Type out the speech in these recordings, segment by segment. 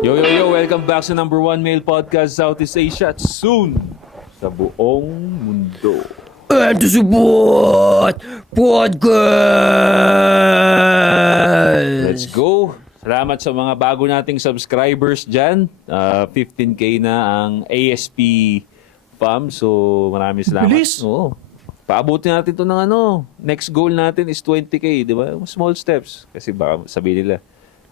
Yo, yo, yo! Welcome back sa number one male podcast Southeast Asia at soon sa buong mundo. And to support podcast. Let's go! Salamat sa mga bago nating subscribers dyan. 15K na ang ASP fam. So, maraming salamat. Bilis. Oo. Paabutin natin to ng next goal natin is 20K, di ba? Small steps. Kasi baka sabihin nila,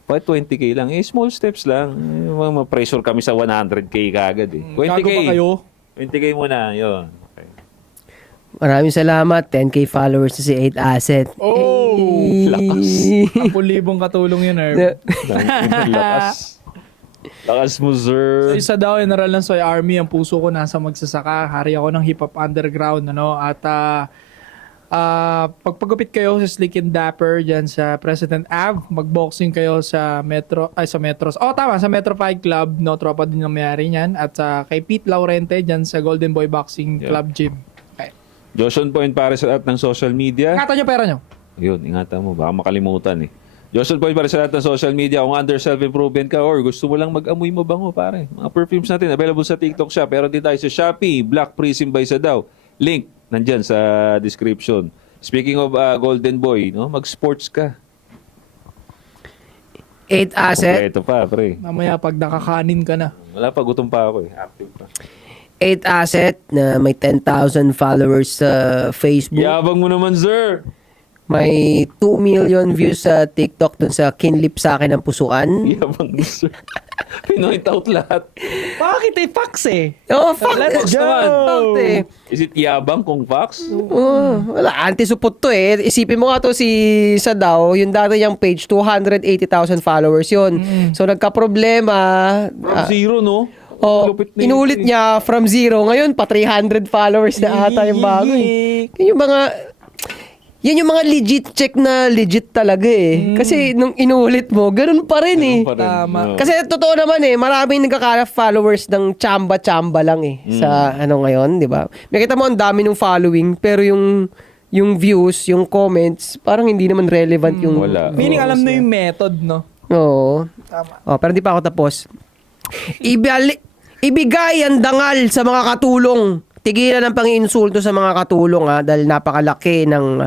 bakit 20K lang? Small steps lang. Ma-pressure kami sa 100K kagad eh. 20K. Gago ba kayo? 20K muna, yun. Okay. Maraming salamat. 10K followers na si 8 Asset. Oh! Lakas. 10,000 katulong yun, Herb. Lakas. Lakas mo, So, sir. isa daw, General ng Soy Army, ang puso ko nasa magsasaka. Hari ako ng hip-hop underground, ano? At pagpagupit kayo sa Slick and Dapper dyan sa President Ave, magboxing kayo sa Metro, sa Metro. Oh, tama, sa Metro Fight Club, no? Tropa din ang mayari niyan. At kay Pete Laurente dyan sa Golden Boy Boxing Yeah. Club Gym. Okay. Joshon Point para sa lahat ng social media. Ingatan nyo pera nyo. Yun, ingatan mo. Baka makalimutan eh. Joshon Point para sa lahat ng social media. Kung under self-improvement ka or gusto mo lang mag-amoy mabango, pare. Mga perfumes natin, available sa TikTok Shop. Pero din tayo sa Shopee, Black Prism by Sadaw. Link, nandyan sa description. Speaking of Golden Boy, no, mag-sports ka. 8 Asset. Kompleto pa, pre. Mamaya pag nakakanin ka na. Wala pa, gutom pa ako eh. Active pa. 8 Asset na may 10,000 followers sa Facebook. Yabang mo naman, sir. May 2 million views sa TikTok dun sa kinlip sa akin ng pusuan. Yabang mo, sir. Pinoint out lahat. Bakit eh? Fax eh. Oh, fuck. Let's go! Fuck eh. Is it yabang kung Fox? Oh, wala, anti-support to eh. Isipin mo nga to si Sadaw, yung dati niyang page, 280,000 followers yun. So nagka-problema. From zero, no? Oh, Lupit na inulit yun, niya from zero. Ngayon, pa 300 followers na ata yung bago eh. Yan yung mga legit check na legit talaga eh. Kasi nung inulit mo, ganun pa rin eh. Pa rin. Tama. No. Kasi totoo naman eh, maraming nagkaka-followers ng chamba-chamba lang eh. Sa ngayon, di ba? Nakita mo ang dami ng following, pero yung views, yung comments, parang hindi naman relevant yung... Wala. Meaning alam na yung method, no? Oo. Tama. Oh, pero di pa ako tapos. Ibigay ang dangal sa mga katulong. Tigilan ang panginsulto sa mga katulong dahil napakalaki ng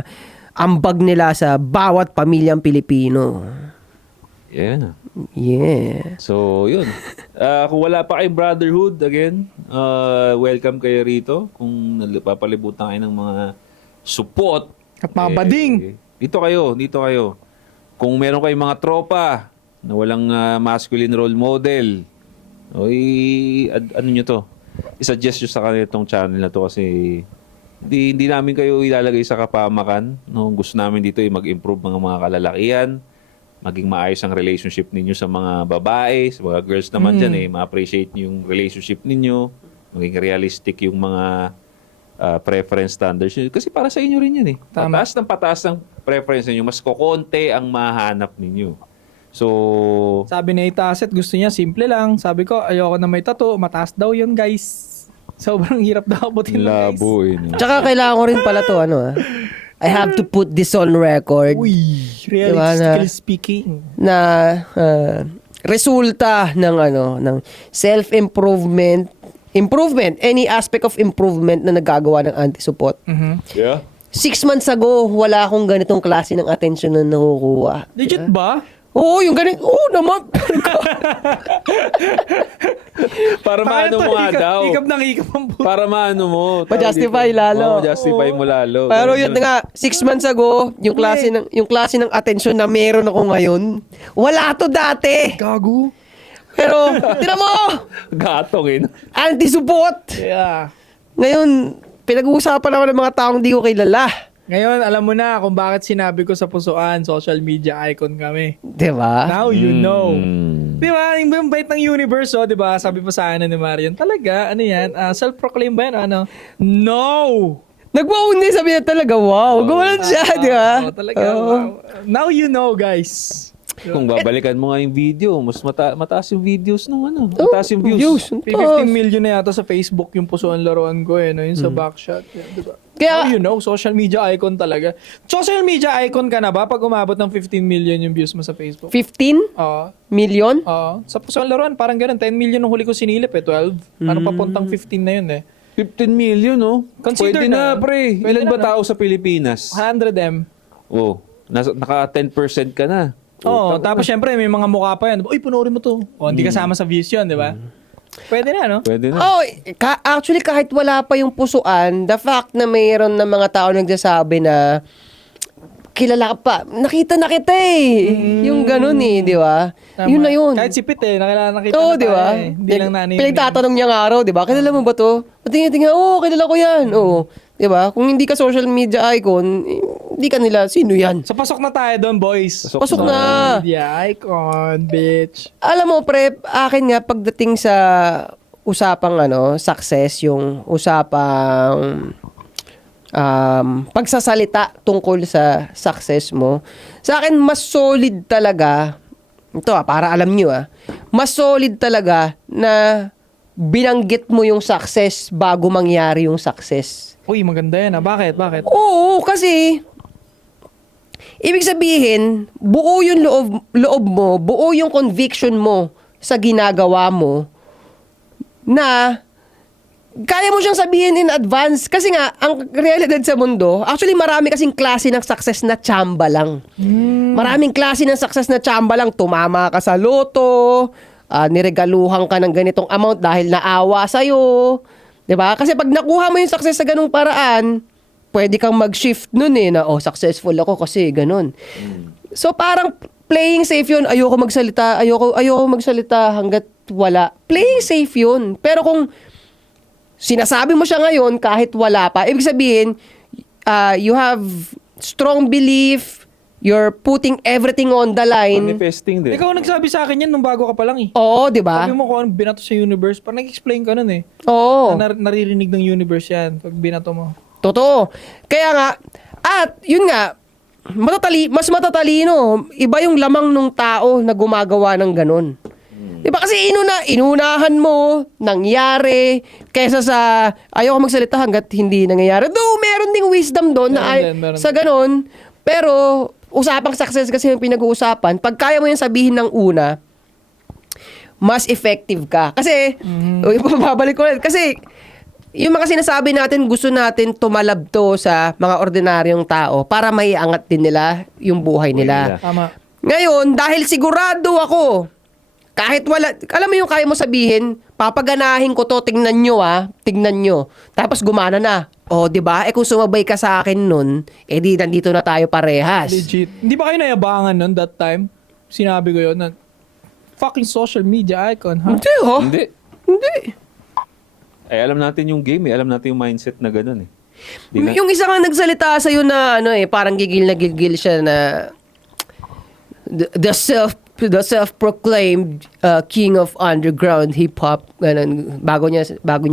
ambag nila sa bawat pamilyang Pilipino. Yeah. Yeah. So, yun. Kung wala pa kayong brotherhood, again, welcome kayo rito. Kung papalibutan kayo ng mga support. At mga bading. Dito kayo. Kung meron kayong mga tropa na walang masculine role model, ano nyo to? I-suggest nyo sa kanila itong channel na to kasi hindi namin kayo ilalagay sa kapamakan. No? Gusto namin dito mag-improve mga kalalakihan, maging maayos ang relationship ninyo sa mga babae, sa mga girls naman dyan ma-appreciate nyo yung relationship ninyo, maging realistic yung mga preference standards nyo. Kasi para sa inyo rin yan eh. Tama. Pataas ng preference ninyo, mas kokonti ang mahanap ninyo. So, Sabi ni Itaset, gusto niya simple lang. Sabi ko, ayoko na may tattoo. Mataas daw yun, guys. Sobrang hirap daw abutin ng guys. labo eh. No? Tsaka kailangan ko rin pala to, I have to put this on record. Uy, realistically speaking. Na resulta ng self-improvement, any aspect of improvement na nagagawa ng anti-support. Yeah? 6 months ago, wala akong ganitong klase ng attention na nakukuha. Legit ba? Oo, yung ganito. Oo naman. Para maano mo nga daw. Hikap ng hikap ang buhay. Para maano mo. Ma-justify lalo. Ma-justify mo lalo. Pero yun nga, 6 months ago, yung klase ng attention na meron ako ngayon, wala to dati. Gago. Pero, tira mo, Gatong eh. anti-support. Yeah. Ngayon, pinag-uusapan ako ng mga taong di ko kilala. Ngayon, alam mo na kung bakit sinabi ko sa pusuan, social media icon kami. Diba? Now you know. Mm. Di ba? Yung bait ng universe, di ba? Sabi pa sa akin ni Marian, talaga, ano yan? Self-proclaim ba yan? Ano? No! Nag-wow na sabi niya talaga, wow. Gumalan siya, di ba? Talaga, wow. Now you know, guys. Kung babalikan mo nga yung video, mas mataas yung videos nung ano. Mataas yung views. 15 million na yata sa Facebook yung pusuan laruan ko eh, no? Yung sa backshot. Yan, diba? Kaya- How you know, social media icon talaga. Social media icon ka na ba pag umabot ng 15 million yung views mo sa Facebook? 15 Oo. million? Sa pusuan laruan, parang ganun. 10 million nung huli ko sinilip eh, 12. Ano papuntang 15 na yun eh. 15 million, no? Consider Pwede na, na. pre. Pwede Ilan na, ba no? tao sa Pilipinas? 100M. Oh, naka 10% ka na. Oo, tapos syempre may mga mukha pa yan. Uy, panoorin mo to. O, hindi kasama sa views yun, di ba? Pwede na, no? Pwede na. Oh, actually kahit wala pa yung pusuan, the fact na mayroon na mga tao nagsasabi na kilala ka pa, nakita na kita eh. Yung ganun eh, di ba? Tama. Yun na yun. Kahit sipit eh, nakita Oo, na di tayo ba? eh. Hindi lang nanay. Pinagtatanong niya nga araw, di ba? Kilala mo ba to? Patingin-tingin, oo, kilala ko yan. Oo. Di ba? Kung hindi ka social media icon, hindi ka nila, sino yan? So pasok na tayo doon, boys. Pasok na. Media icon, bitch. Alam mo, pre, akin nga, pagdating sa usapang success, yung usapang pagsasalita tungkol sa success mo, sa akin, mas solid talaga, ito para alam nyo mas solid talaga na binanggit mo yung success bago mangyari yung success. Uy, maganda yan ah. Bakit? Bakit? Oo, kasi ibig sabihin, buo yung loob mo, buo yung conviction mo sa ginagawa mo na kaya mo siyang sabihin in advance. Kasi nga, ang realidad sa mundo, actually marami kasing klase ng success na tsamba lang. Maraming klase ng success na tsamba lang. Tumama ka sa loto, niregaluhan ka ng ganitong amount dahil naawa sa'yo. 'Di ba? Kasi pag nakuha mo yung success sa ganung paraan, pwede kang mag-shift nun eh, na successful ako kasi ganun. So parang playing safe yun. Ayoko magsalita hanggat wala. Playing safe yun. Pero kung sinasabi mo siya ngayon kahit wala pa, ibig sabihin, you have strong belief, you're putting everything on the line. Manifesting din. Ikaw nagsabi sa akin yan nung bago ka pa lang eh. Oo, di ba? Sabi mo kung anong binato sa universe, parang nag-explain ka nun eh. Oo. Naririnig ng universe yan pag binato mo. Totoo. Kaya nga, at yun nga, mas matatalino. Iba yung lamang nung tao na gumagawa ng ganun. Diba kasi inunahan mo, nangyari, kaysa sa ayoko magsalita hanggat hindi nangyayari. Though meron ding wisdom doon Meron sa ganun. Pero usapang success kasi yung pinag-uusapan. Pag kaya mo yung sabihin ng una, mas effective ka. Kasi, babalik ko ulit. Kasi, yung mga sinasabi natin, gusto natin tumalab to sa mga ordinaryong tao para maiangat din nila yung buhay nila. Tama. Ngayon, dahil sigurado ako, kahit wala, alam mo yung kaya mo sabihin, papaganahin ko to, tingnan nyo. Tapos gumana na. O, di ba? Kung sumabay ka sa akin nun, di nandito na tayo parehas. Legit. Hindi ba kayo nayabangan nun that time? Sinabi ko yun na fucking social media icon, ha? Hindi, oh. Hindi. Ay, alam natin yung game eh. Alam natin yung mindset na gano'n eh. Di na- Yung isa nga nagsalita sa'yo na, parang gigil na gigil siya na the self-proclaimed king of underground hip-hop, ganun, bago niya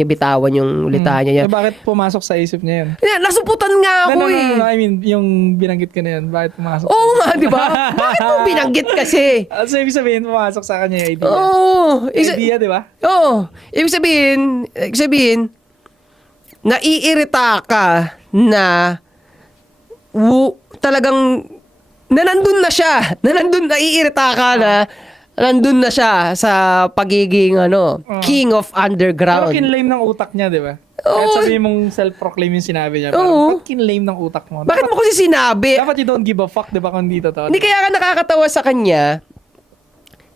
bitawan yung litanya niya. Bakit pumasok sa isip niya yun? Nasuputan nga ako eh. I mean, yung binanggit ka na yun, bakit pumasok sa Oo nga, di ba? Bakit mo binanggit kasi? So, ibig sabihin, pumasok sa kanya yung idea. Oo. Idea, di ba? Oo. Ibig sabihin, naiirita ka na talagang nandun na siya. Naiirita ka na nandun na siya sa pagiging king of Pero underground. kinlame ng utak niya, di ba? Oo. Kahit sabihin mong self-proclaim yung sinabi niya. Oo. Bakit kinlame ng utak mo? Bakit mo kasi sinabi? Dapat you don't give a fuck, di ba, kung di totoo? Hindi kaya ka nakakatawa sa kanya,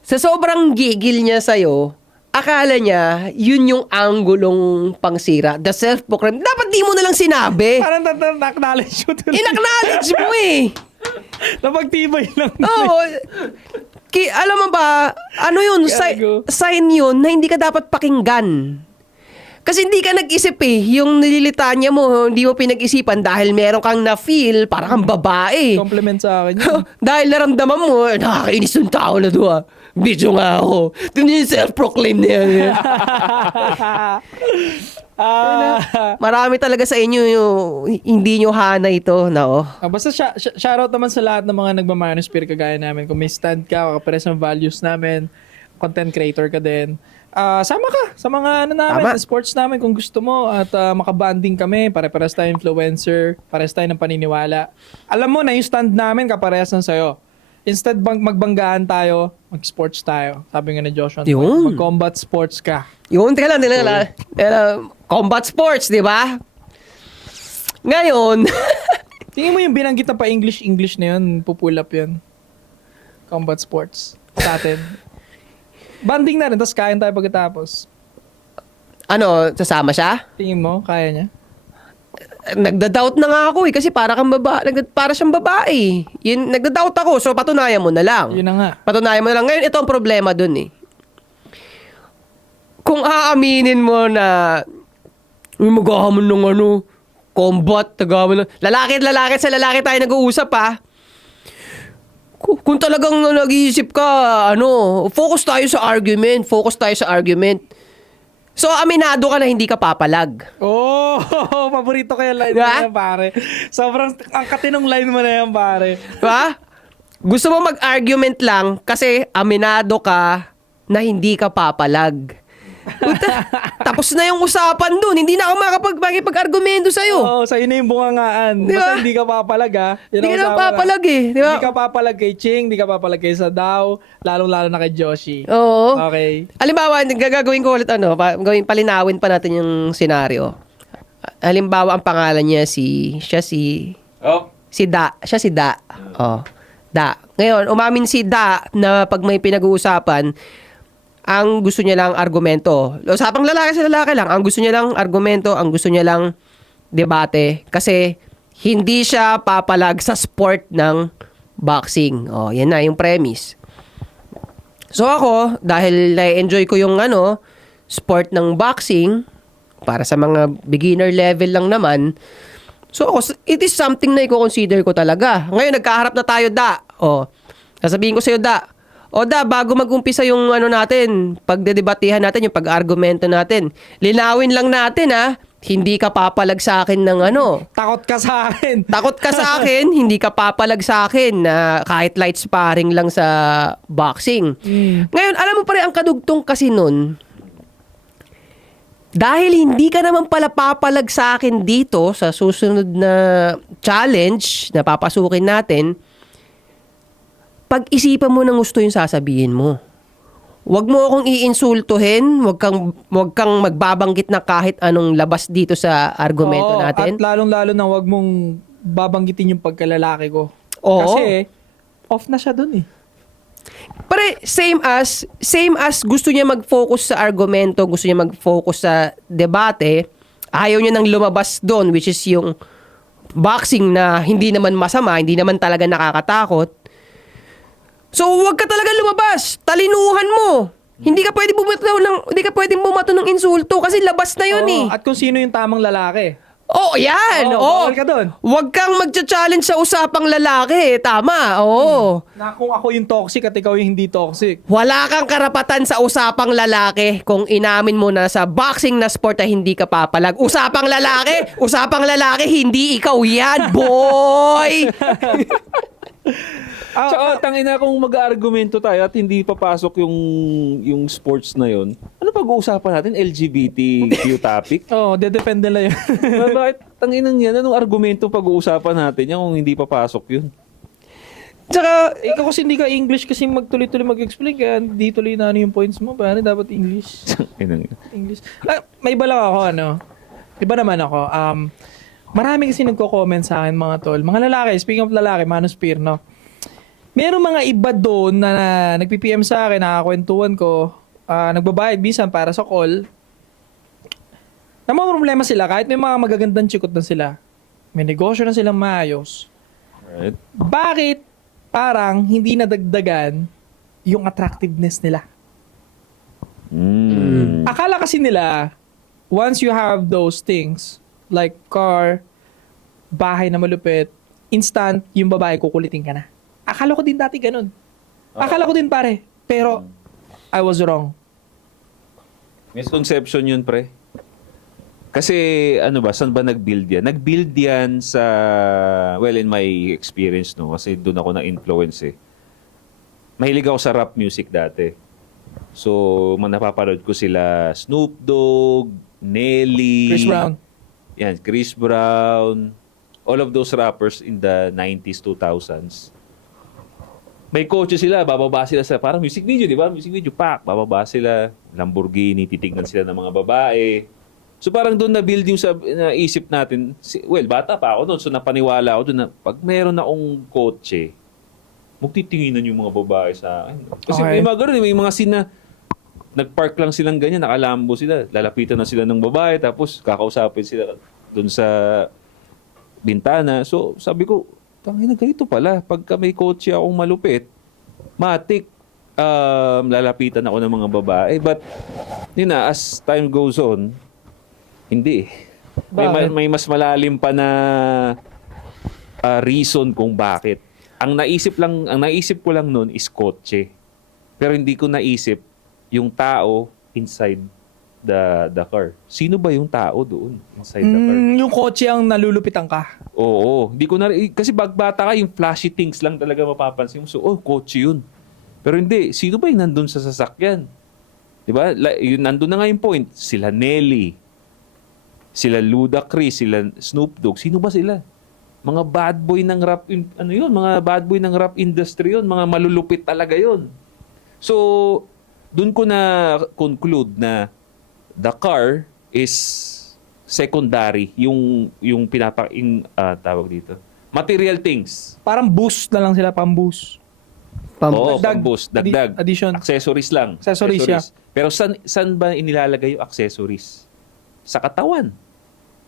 sa sobrang gigil niya sa'yo, akala niya, yun yung anggulong pangsira. The self-proclaim. Dapat di mo na lang sinabi. Parang na-acknowledge mo tuloy. In-acknowledge mo eh. Napagtibay lang. Oo. Alam mo ba, ano yun? Gago. Sign yun na hindi ka dapat pakinggan. Kasi hindi ka nag-isip yung nililitanya mo, hindi mo pinag-isipan dahil meron kang na-feel, parang kang babae. Compliment sa akin yun. Dahil naramdaman mo, nakakainis yung tao na doon. Video nga ako. Ito yung self-proclaim na yan. Marami talaga sa inyo yung hindi nyo hana ito na Basta shoutout naman sa lahat ng mga nagmamanosphere kagaya namin. Kung may stand ka, kapares ng values namin, content creator ka din. Sama ka sa mga namin, sports namin kung gusto mo at makabanding kami, pare-pares tayo influencer, pares tayo ng paniniwala. Alam mo na yung stand namin kaparehas ng sayo. Instead magbanggaan tayo, mag-sports tayo. Sabi nga ni Joshua, Yun. mag-combat sports ka. Yun, teka lang. Combat sports, di ba? Ngayon, Tingin mo yung binanggit na pa English na yun, pupull up yun. Combat sports sa atin. Banding na rin, tapos kain tayo pagkatapos. sasama siya? Tingin mo, kaya niya? Nagda-doubt na nga ako kasi para siyang babae. Nagda-doubt ako, so patunayan mo na lang. Yun na nga. Patunayan mo na lang. Ngayon, ito ang problema dun Kung aaminin mo na maghahamon ng combat, tagaman ng lalaki sa lalaki tayo nag-uusap Kung talagang nag-iisip ka, focus tayo sa argument. So, aminado ka na hindi ka papalag. Oh, paborito ko yung line Diba? mo na yan, pare. Sobrang, ang katinong line mo na yan, pare. Diba? Gusto mo mag-argument lang kasi aminado ka na hindi ka papalag. Puta, tapos na yung usapan dun. Hindi na ako makapag-argumento sa'yo. Oo, sa'yo na yung bungangaan. Diba? Basta hindi ka papalag, ha? Yun Hindi ang ka na usapan papalag Diba? Hindi ka papalag kay Ching, hindi ka papalag kay Sadao, lalong-lalo na kay Joshi. Oo. Okay. Halimbawa, gagawin ko ulit palinawin pa natin yung senaryo. Halimbawa, ang pangalan niya si Da. Siya si Da. Oh, Da. Ngayon, umamin si Da na pag may pinag-uusapan, ang gusto niya lang argumento. Usapang lalaki sa lalaki lang. Ang gusto niya lang argumento, ang gusto niya lang debate. Kasi hindi siya papalag sa sport ng boxing. Oh, yan na yung premise. So ako, dahil na-enjoy ko yung sport ng boxing, para sa mga beginner level lang naman, so ako, it is something na i-consider ko talaga. Ngayon, nagkaharap na tayo, Da. Oh, sasabihin ko sa'yo, Da, bago mag-umpisa yung natin, pagdedebatehan natin, yung pag-argumento natin, linawin lang natin hindi ka papalag sa akin ng Takot ka sa akin. Takot ka sa akin, hindi ka papalag sa akin na kahit light sparring lang sa boxing. Ngayon, alam mo pa rin, ang kadugtong kasi nun, dahil hindi ka naman pala papalag sa akin dito sa susunod na challenge na papasukin natin, pag-isipan mo ng gusto yung sasabihin mo. Huwag mo akong iinsultuhin, huwag kang magbabanggit na kahit anong labas dito sa argumento natin. At lalong-lalo na huwag mong babanggitin yung pagkalalaki ko. Oo. Kasi, off na siya dun Pare, same as gusto niya mag-focus sa argumento, gusto niya mag-focus sa debate, ayaw niya nang lumabas doon, which is yung boxing na hindi naman masama, hindi naman talaga nakakatakot. So, huwag ka talaga lumabas. Talinuhan mo. Hindi ka pwedeng bumato ng insulto kasi labas na yun At kung sino yung tamang lalaki. Oh, yan. Bawal ka dun. Huwag kang magcha-challenge sa usapang lalaki. Tama. Na kung ako yung toxic at ikaw yung hindi toxic. Wala kang karapatan sa usapang lalaki kung inamin mo na sa boxing na sport na hindi ka papalag. Usapang lalaki, hindi ikaw yan, boy! Tsaka, tangina kung mag-argumento tayo at hindi papasok yung sports na yon. Ano pag-uusapan natin? LGBTQ topic? Dedepend nila yun. Bakit? Tanginang yan. Anong argumento pag-uusapan natin yan kung hindi papasok yun? Tsaka, Ikaw kasi hindi ka English kasi magtuloy-tuloy mag-explain kaya di tuloy na yung points mo. Paano dapat English? English. May iba lang ako, Iba naman ako. Marami kasi nagko-comment sa akin mga tol. Mga lalaki, speaking of lalaki, manosphere, Merong mga iba doon na nagpi-PM sa akin, nakakwentuhan ko, nagbabayad minsan para sa call. Na mga problema sila, kahit may mga magagandang chikot na sila, may negosyo na silang maayos. Right? Bakit parang hindi nadagdagan yung attractiveness nila? Akala kasi nila, once you have those things, like car, bahay na malupit, instant, yung babae kukulitin ka na. Akala ko din dati ganun. Akala ko din pare. Pero, I was wrong. Misconception yun, pre. Kasi, ano ba, saan ba nag-build yan? Nag-build yan sa, well, in my experience, no? Kasi doon ako na-influence eh. Mahilig ako sa rap music dati. So, napapanood ko sila Snoop Dogg, Nelly. Chris Brown. Yan, Chris Brown. All of those rappers in the 90s, 2000s. May kotse sila, bababa sila sa parang music video, di ba? Music video, pak, bababa sila, Lamborghini, titignan sila ng mga babae. So parang doon na-build yung sa naisip natin, well, bata pa ako doon, so napaniwala ako doon na pag meron akong kotse, magtitinginan yung mga babae sa akin. Kasi Okay. may mga ganun, may mga scene na nagpark lang silang ganyan, nakalambo sila, lalapitan na sila ng babae, tapos kakausapin sila doon sa bintana. So sabi ko, tangina, ganito pala. Pagka may kotse akong malupit, matik, lalapitan ako ng mga babae. But, yun na, as time goes on, hindi. Bakit? May mas malalim pa na reason kung bakit. Ang naisip ko lang noon is kotse. Pero hindi ko naisip yung tao inside the car. Sino ba yung tao doon inside the car? Yung kotse ang nalulupitan ka. Oo. Hindi ko na, kasi bagbata ka, yung flashy things lang talaga mapapansin mo. So, kotse yun. Pero hindi. Sino ba yung nandun sa sasakyan? Diba? Yun, nandun na nga yung point. Sila Nelly. Sila Ludacris. Sila Snoop Dogg. Sino ba sila? Mga bad boy ng rap, mga bad boy ng rap industry yun. Mga malulupit talaga yun. So, dun ko na conclude na the car is secondary, yung tawag dito. Material things. Parang boost na lang sila, pang-boost. Oo, Dagdag. pang-boost, dagdag. Addition. Accessories lang. Accessories, yeah. Pero saan ba inilalagay yung accessories? Sa katawan.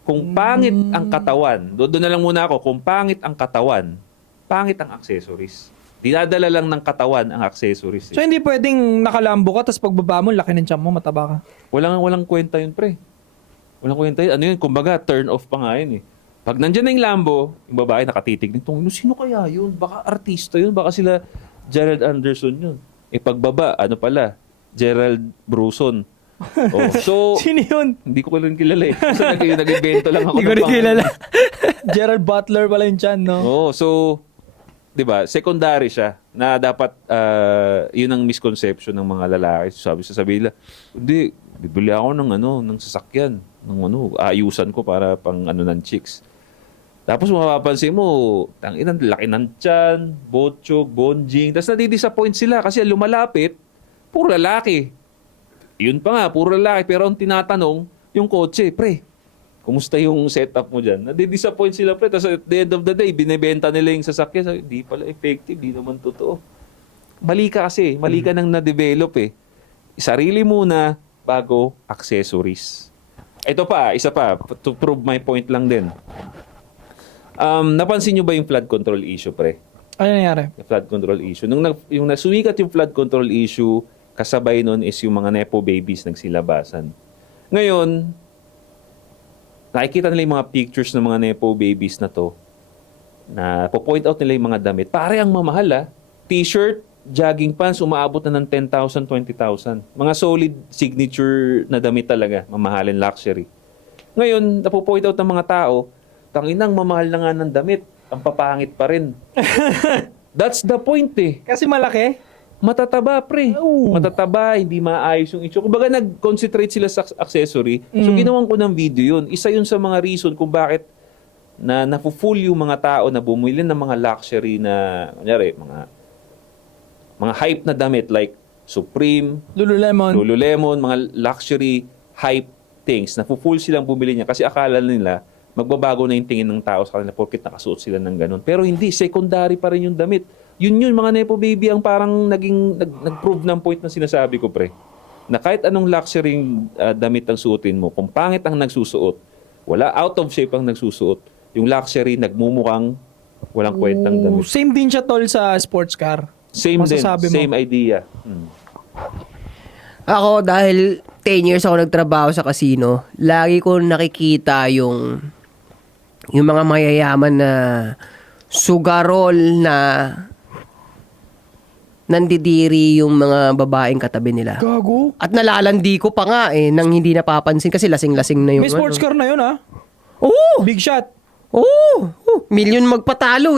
Kung pangit ang katawan, doon na lang muna ako, kung pangit ang katawan, pangit ang accessories. Dinadala lang ng katawan ang accessories. So, hindi pwedeng nakalambo ka, tapos pagbaba mo, laki ng tiyan mo, mataba ka. Walang kwenta yun, pre. Walang kwenta yun. Ano yun? Kumbaga, turn off pa nga yun eh. Pag nandyan na yung Lambo, yung babae nakatitig nito, sino kaya yun? Baka artista yun. Baka sila Gerald Anderson yun. Pagbaba, ano pala? Gerald Bruson. Oh, so, Sino yun? hindi ko rin kilala eh. So, nag-invento lang ako. Hindi ko ng rin pangalan. kilala. Gerald Butler pala yung tiyan, no? Oo, so, 'di ba? Secondary siya na dapat 'yun ang misconception ng mga lalaki. Sabi nila, hindi, bibili ako ng sasakyan, ayusan ko para pang ng chicks. Tapos mapapansin mo, tanginan, laki ng tiyan, botchog, bonjing. Tapos nadi-disappoint sila kasi lumalapit, puro lalaki. Yun pa nga, puro lalaki. Pero ang tinatanong, yung kotse, pre, kumusta yung setup mo dyan? Nadi-disappoint sila, pre. Tapos at the end of the day, binibenta nila yung sasakyan. Sabi, di pala effective, di naman totoo. Mali ka kasi. Mali ka nang na-develop eh. Sarili muna bago accessories. Ito pa, isa pa, to prove my point lang din. Napansin nyo ba yung flood control issue, pre? Ano nangyari? Yung flood control issue. Yung nasumikat yung flood control issue, kasabay nun is yung mga nepo babies nagsilabasan. Ngayon, nakikita nila yung mga pictures ng mga nepo babies na to, na po-point out nila yung mga damit. Pare ang mamahal ah. T-shirt, jogging pants, umaabot na ng 10,000, 20,000. Mga solid signature na damit talaga. Mamahalin luxury. Ngayon, napo-point out ng mga tao, tanginang mamahal na nga ng damit. Ang papangit pa rin. That's the point eh. Kasi malaki. Matataba, pre. Oh. Matataba, hindi maayos yung itsura. Kumbaga, nag-concentrate sila sa accessory. So, ginawan ko ng video yun. Isa yun sa mga reason kung bakit na nafu-fool yung mga tao na bumili ng mga luxury na, kunyari, mga hype na damit like Supreme, Lululemon, mga luxury hype things. Nafu-fool silang bumili niya kasi akala nila magbabago na yung tingin ng tao sa kanila porket nakasuot sila ng ganun. Pero hindi, secondary pa rin yung damit. Yun mga nepo baby ang parang nag-prove ng point na sinasabi ko, pre. Na kahit anong luxury damit ang suotin mo, kung pangit ang nagsusuot, wala, out of shape ang nagsusuot, yung luxury nagmumukhang walang kwentang damit. Same din siya tol sa sports car. Same din, Masasabi mo. same idea. Ako, dahil 10 years ako nagtrabaho sa casino, lagi ko nakikita yung mga mayayaman na sugarol na nandidiri yung mga babaeng katabi nila. Gago. At nalalandi ko pa nga nang hindi napapansin kasi lasing-lasing na yung May sports car na yun, ha? Oo! Big shot. Oo! Million magpatalo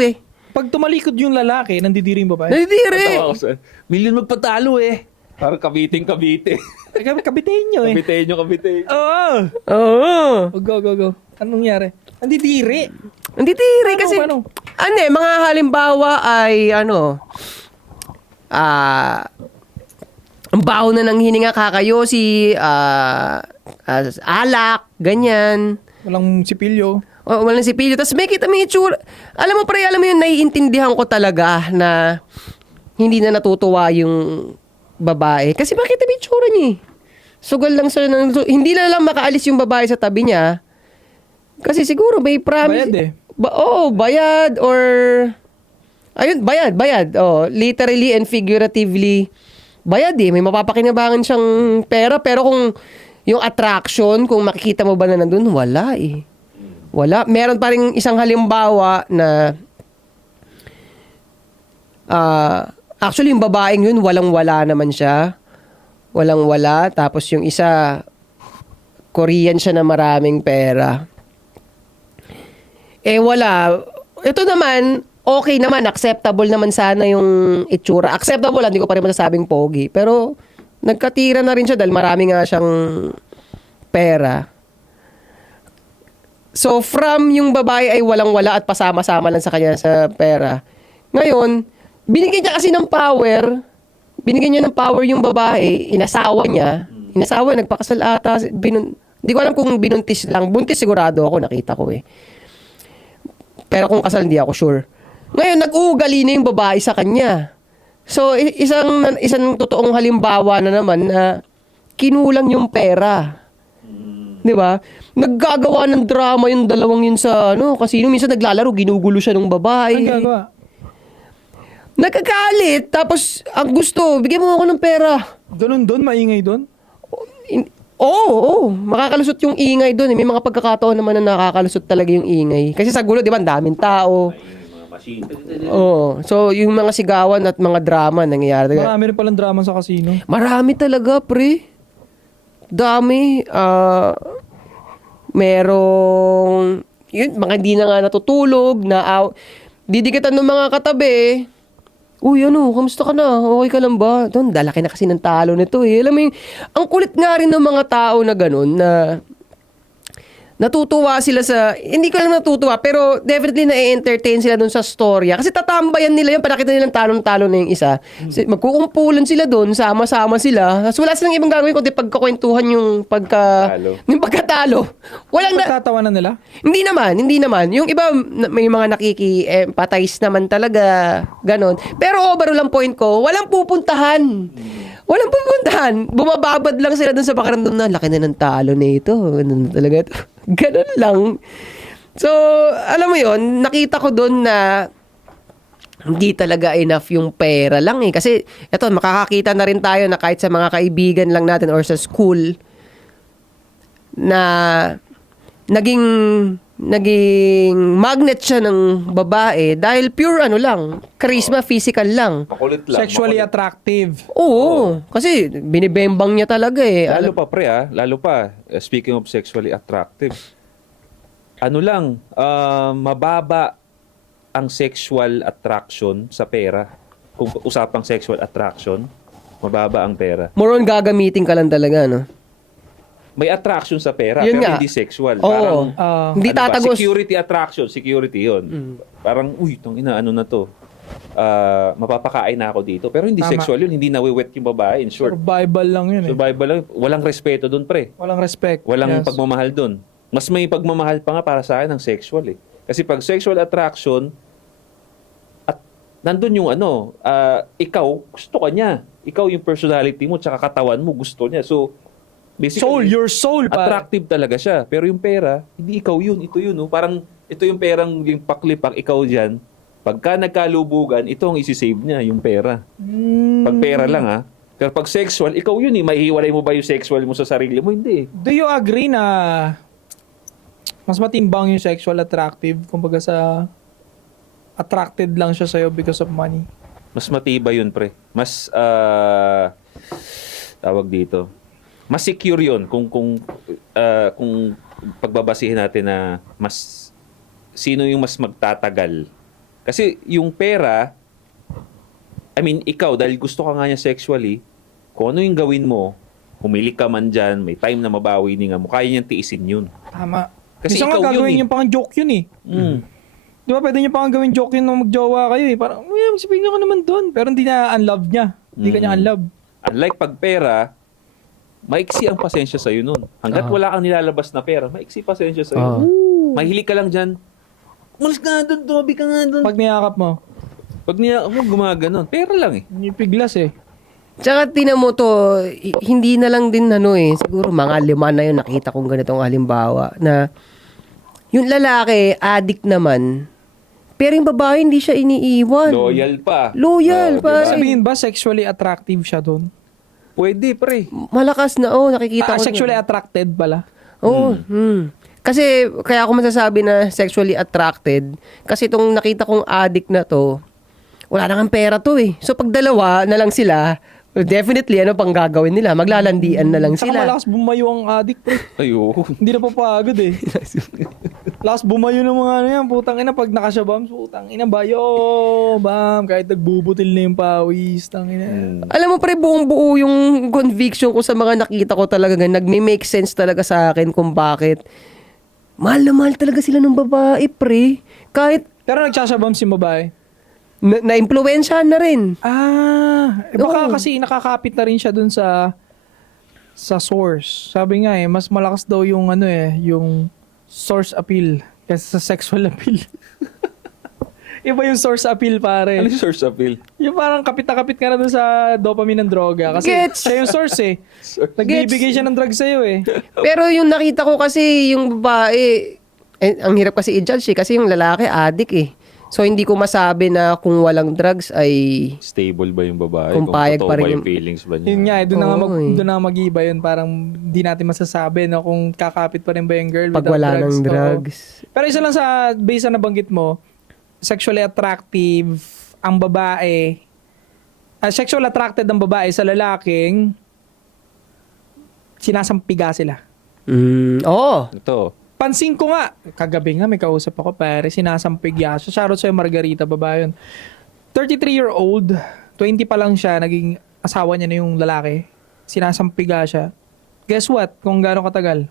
Pag tumalikod yung lalaki, nandidiri yung babae. Nandidiri! Tawa ko sa... Million magpatalo Parang kabiting-kabite. Kabitain nyo Kabitenyo. Oo. Oo! Go. Anong nangyari? Nandidiri. Nandidiri kasi... Paano? Mga halimbawa ay ang baho na ng hininga kakayosi, alak, ganyan. Walang sipilyo. O, walang sipilyo. Tapos may kita may itsura. Alam mo yun, naiintindihan ko talaga na hindi na natutuwa yung babae. Kasi bakit may itsura niya Sugal lang siya. Hindi na lang makaalis yung babae sa tabi niya. Kasi siguro may promise. Bayad bayad or... Ayun, bayad. Literally and figuratively, bayad May mapapakinabangan siyang pera. Pero kung yung attraction, kung makikita mo ba na nandun, wala Wala. Meron pa rin isang halimbawa na actually yung babaeng yun, walang-wala naman siya. Walang-wala. Tapos yung isa, Korean siya na maraming pera. Wala. Ito naman, okay naman, acceptable naman sana yung itsura. Acceptable, hindi ko pa rin masasabing pogi. Pero, nagkatira na rin siya dahil marami nga siyang pera. So, from yung babae ay walang-wala at pasama-sama lang sa kanya sa pera. Ngayon, binigyan niya kasi ng power. Binigyan niya ng power yung babae. Inasawa niya. Nagpakasal ata. Hindi ko alam kung binuntis lang. Buntis sigurado ako, nakita ko Pero kung kasal, hindi ako sure. Ngayon, nag-uugali na yung babae sa kanya. So, isang totoong halimbawa na naman na kinulang yung pera. Di ba? Naggagawa ng drama yung dalawang yun sa casino. Minsan naglalaro, ginugulo siya ng babae. Ang gagawa? Nagkakalit. Tapos, ang gusto, bigyan mo ako ng pera. Ganun doon? Maingay doon? Oo. Makakalusot yung ingay doon. May mga pagkakataon naman na nakakalusot talaga yung ingay. Kasi sa gulo, di ba, ang daming tao. Oo. So, yung mga sigawan at mga drama nangyayari. Marami rin palang drama sa casino. Marami talaga, pre. Dami. Merong, yun, mga hindi na nga natutulog, didikitan ng mga katabi. Uy, kamusta ka na? Okay ka lang ba? Doon, dalaki na kasi ng talo nito Alam mo yung, ang kulit nga rin ng mga tao na ganun, na natutuwa sila hindi ko lang natutuwa, pero definitely na-entertain sila dun sa storya. Kasi tatambayan nila yung panakita nilang talon-talon na yung isa. Magkukumpulan sila dun, sama-sama sila. Tapos wala silang ibang gagawin kundi pagkakwentuhan yung pagkatalo. Walang Pagtatawanan nila? Hindi naman. Yung iba, may mga nakiki-empathize naman talaga. Ganon. Pero overall ang point ko, walang pupuntahan. Bumababad lang sila dun sa pakiramdam na laki na ng talo na ito. Ganun talaga ito. Ganun lang. So, alam mo yon, nakita ko dun na hindi talaga enough yung pera lang Kasi, eto, makakakita na rin tayo na kahit sa mga kaibigan lang natin or sa school na naging magnet siya ng babae dahil pure lang, charisma, physical lang. Makulit lang. Sexually attractive. Oo, kasi binibembang niya talaga Lalo pa pre lalo pa. Speaking of sexually attractive. Mababa ang sexual attraction sa pera. Kung usapang sexual attraction, mababa ang pera. More on gagamitin ka lang talaga, no? May attraction sa pera, Yun pero nga. hindi sexual. Oo. Parang, Hindi tatagos. Security attraction, security yun. Parang, ano na to? Mapapakain na ako dito. Pero hindi Tama. sexual yun, hindi nawiwet yung babae, in short. Survival lang yun Survival lang. Walang respeto dun, pre. Walang respect. Walang Yes. pagmamahal dun. Mas may pagmamahal pa nga para sa akin ng sexual Kasi pag sexual attraction, at nandun yung ikaw, gusto ka niya. Ikaw yung personality mo, tsaka katawan mo, gusto niya. So, basically, Your soul, pare. attractive talaga siya. Pero yung pera, hindi ikaw yun, ito yun. Parang, ito yung perang yung paklipak, ikaw dyan. Pagka nagkalubugan, ito ang isi-save niya, yung pera. Pag pera lang Pero pag sexual, ikaw yun eh. Maihiwalay mo ba yung sexual mo sa sarili mo? Hindi. Do you agree na mas matimbang yung sexual attractive kumbaga sa attracted lang siya sa'yo because of money? Mas matibay yun, pre. Mas, tawag dito, mas secure yun kung pagbabasihin natin na mas, sino yung mas magtatagal. Kasi yung pera, I mean, ikaw, dahil gusto ka nga niya sexually, kung ano yung gawin mo, humili ka man dyan, may time na mabawi ni nga mo, kaya niyang tiisin yun. Tama. Kasi Kasi nga ikaw yun gagawin eh. yung pang joke yun eh. Mm. Di ba pwede nyo pang gawin joke yun nung magjowa kayo eh. Parang, magsipin ka naman doon. Pero hindi na unlove niya. Hindi ka niya unlove. Unlike pag pera, maiksi ang pasensya sa'yo nun. Hanggat wala kang nilalabas na pera, maiksi pasensya sa'yo. Mahilig ka lang dyan. Umalis ka nga doon, tumabi ka nga doon. Pag niyakap mo, Pag niya ako gumaganon, pera lang eh. nipiglas eh. Tsaka tinan mo to, hindi na lang din siguro mga 5 na yun nakita kong ganitong halimbawa na yung lalaki, addict naman, pero yung babae hindi siya iniiwan. Loyal pa. Loyal, diba? pare. Sabihin ba sexually attractive siya doon? Pwede, pre. Malakas na, nakikita ko. Sexually attracted pala. Oo. Kasi, kaya ako masasabi na sexually attracted, kasi itong nakita kong addict na to, wala nang pera to eh. So, pag dalawa na lang sila, definitely, ano pang gagawin nila? Maglalandian na lang Saka sila. malakas bumayo ang addict, pre. Ayun. Hindi na papagod eh. Lakas bumayo ng mga ano yan. Putang ina, pag nakasabam, putang ina, bayo, bam. Kahit nagbubutil na yung pawis, tang ina. Alam mo, pre, buong buo yung conviction ko sa mga nakita ko talaga. Nagme-make sense talaga sa akin kung bakit. Mahal na mahal talaga sila ng babae, pre. Kahit Pero nagsasabam si babae. na-impluwensyahan na rin. Baka Oo. kasi nakakapit na rin siya dun sa source. Sabi nga eh, mas malakas daw yung ano eh, yung source appeal kaysa sa sexual appeal. Iba yung source appeal, pare. Ano yung source appeal? Yung parang kapit na kapit ka na dun sa dopamine ng droga. Kasi Gets. siya yung source eh. Nagbibigay siya ng drugs sa'yo eh. Pero yung nakita ko kasi, yung babae, ang hirap kasi i-judge eh, kasi yung lalaki, addict eh. So, hindi ko masabi na kung walang drugs ay... Stable ba yung babae? Kung payag totoo pa rin ba yung yung- feelings ba niya? Yun nga eh, doon na nga Oo, eh. doon na nga mag-iba yun. Parang di natin masasabi no, kung kakapit pa rin ba yung girl Pag without wala drugs. ng Oo. drugs. Pero isa lang sa base na nabanggit mo, sexually attractive ang babae, sexual attracted ang babae sa lalaking sinasampiga sila. Oo. Ito. Pansin ko nga, kagabi nga may kausap ako pare, sinasampigya siya. Shoutout sa'yo Margarita, babae yun. 33-year-old, 20 pa lang siya, naging asawa niya na yung lalaki. Sinasampiga siya. Guess what? Kung gaano katagal?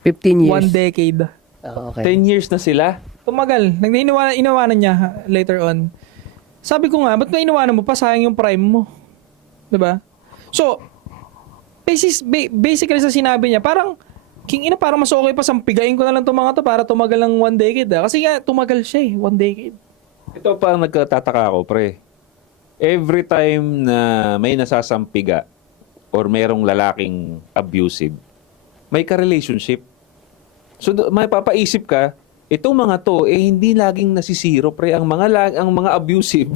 15 years. 1 decade. Okay. 10 years na sila? Tumagal. Inawanan niya later on. Sabi ko nga, ba't na inawanan mo pa? Sayang yung prime mo. 'Di ba? So, basically sa sinabi niya, parang, king ina, parang mas okay pa sampigain ko na lang itong mga to para tumagal ng 1 decade. Kasi nga, tumagal siya eh, 1 decade. Ito pa ang nagkatataka ako, pre. Every time na may nasasampiga or merong lalaking abusive, may ka-relationship. So, may papaisip ka, itong mga to, hindi laging nasisiro, pre. Ang mga abusive,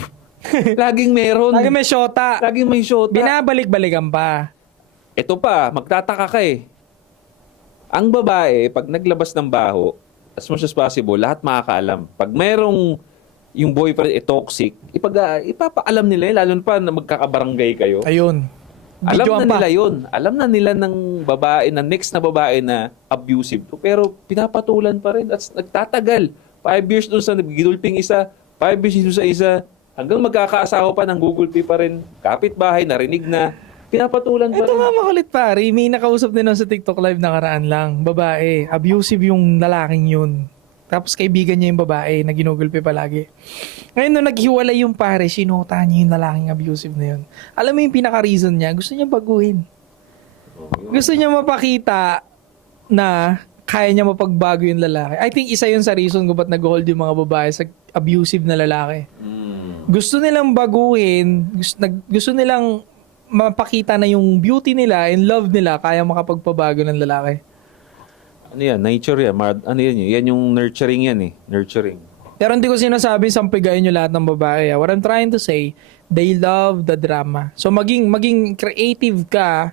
laging meron. Lagi may shota. Laging may shota. Binabalik-balikan pa. Ito pa, magtataka ka eh. Ang babae, pag naglabas ng baho, as much as possible, lahat makakaalam. Pag merong yung boyfriend toxic, ipapaalam nila yun, lalo pa na magkakabarangay kayo. Ayun. Alam Videoan na pa. nila yun. Alam na nila ng babae, na next na babae na abusive. Pero pinapatulan pa rin. At nagtatagal. 5 years doon sa gidulping isa, 5 years doon sa isa, hanggang magkakaasawa pa ng gugulpi pa rin. Kapitbahay, narinig na. Pinapatulan pa Ito rin. nga makulit pare, may nakausap din ako sa TikTok live nakaraan lang. Babae, abusive yung lalaking yun. Tapos kaibigan niya yung babae na ginugulpi palagi. Ngayon nung naghiwalay yung pare, sinota niya yung lalaking abusive na yun. Alam mo yung pinaka-reason niya, gusto niya baguhin. Gusto niya mapakita na kaya niya mapagbago yung lalaki. I think isa yun sa reason kung ba't nag-hold yung mga babae sa abusive na lalaki. Gusto nilang baguhin, gusto nilang mapakita na yung beauty nila and love nila kaya makapagpabago ng lalaki. Ano yan? Nature yan. Ano yan? Yan yung nurturing yan eh. Nurturing. Pero hindi ko sinasabing sampigayin nyo lahat ng babae. What I'm trying to say, they love the drama. So maging creative ka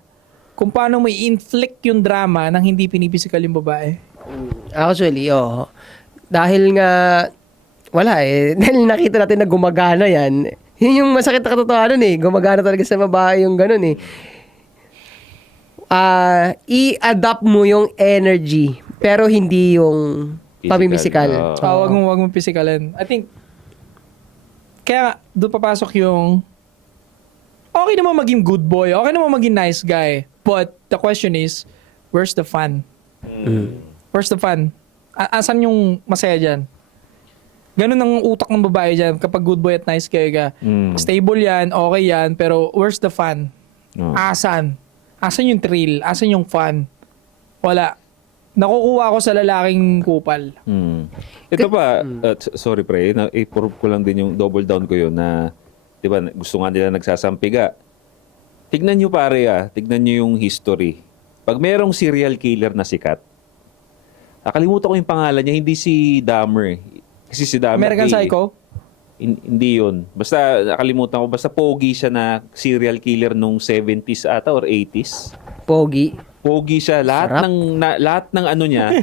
kung paano mo i-inflict yung drama nang hindi pinipisikal yung babae. Actually, oo. Dahil nga, wala eh. Dahil nakita natin na gumagana yan. Yun yung masakit na katotohanan eh. Gumagana talaga sa babae yung ganun eh. I-adapt mo yung energy, pero hindi yung pamimisikal. Physical, Wag mo pisikalin. I think, kaya doon papasok yung, okay naman maging good boy, okay naman maging nice guy, but the question is, where's the fun? Where's the fun? Asan yung masaya dyan? Ganun ang utak ng babae dyan kapag good boy at nice guy ka. Stable yan, okay yan, pero where's the fun? Oh. Asan? Asan yung thrill? Asan yung fun? Wala. Nakukuha ko sa lalaking kupal. Ito pa, sorry pre, i-prove ko lang din yung double down ko yun na, di ba, gusto nga nila nagsasampiga. Tignan nyo pare tignan nyo yung history. Pag merong serial killer na sikat, nakalimutan ko yung pangalan niya, hindi si Dahmer. Kasi si Dahmer. American Psycho? Hindi yun. Basta nakalimutan ko, basta pogi siya na serial killer nung 70s ata or 80s. Pogi. Pogi siya. Sarap. Lahat ng ano niya,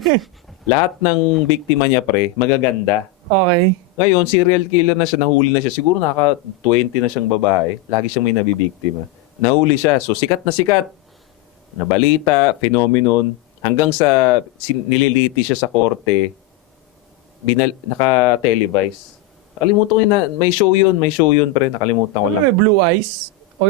lahat ng biktima niya pre, magaganda. Okay. Ngayon, serial killer na siya, nahuli na siya. Siguro naka 20 na siyang babae. Lagi siyang may nabibiktima. Nahuli siya. So, sikat na sikat. Nabalita, phenomenon. Hanggang sa nililiti siya sa korte, naka-televise. Nakalimutan ko yun na, may show yun pre. Nakalimutan ko Ano lang. may blue eyes? O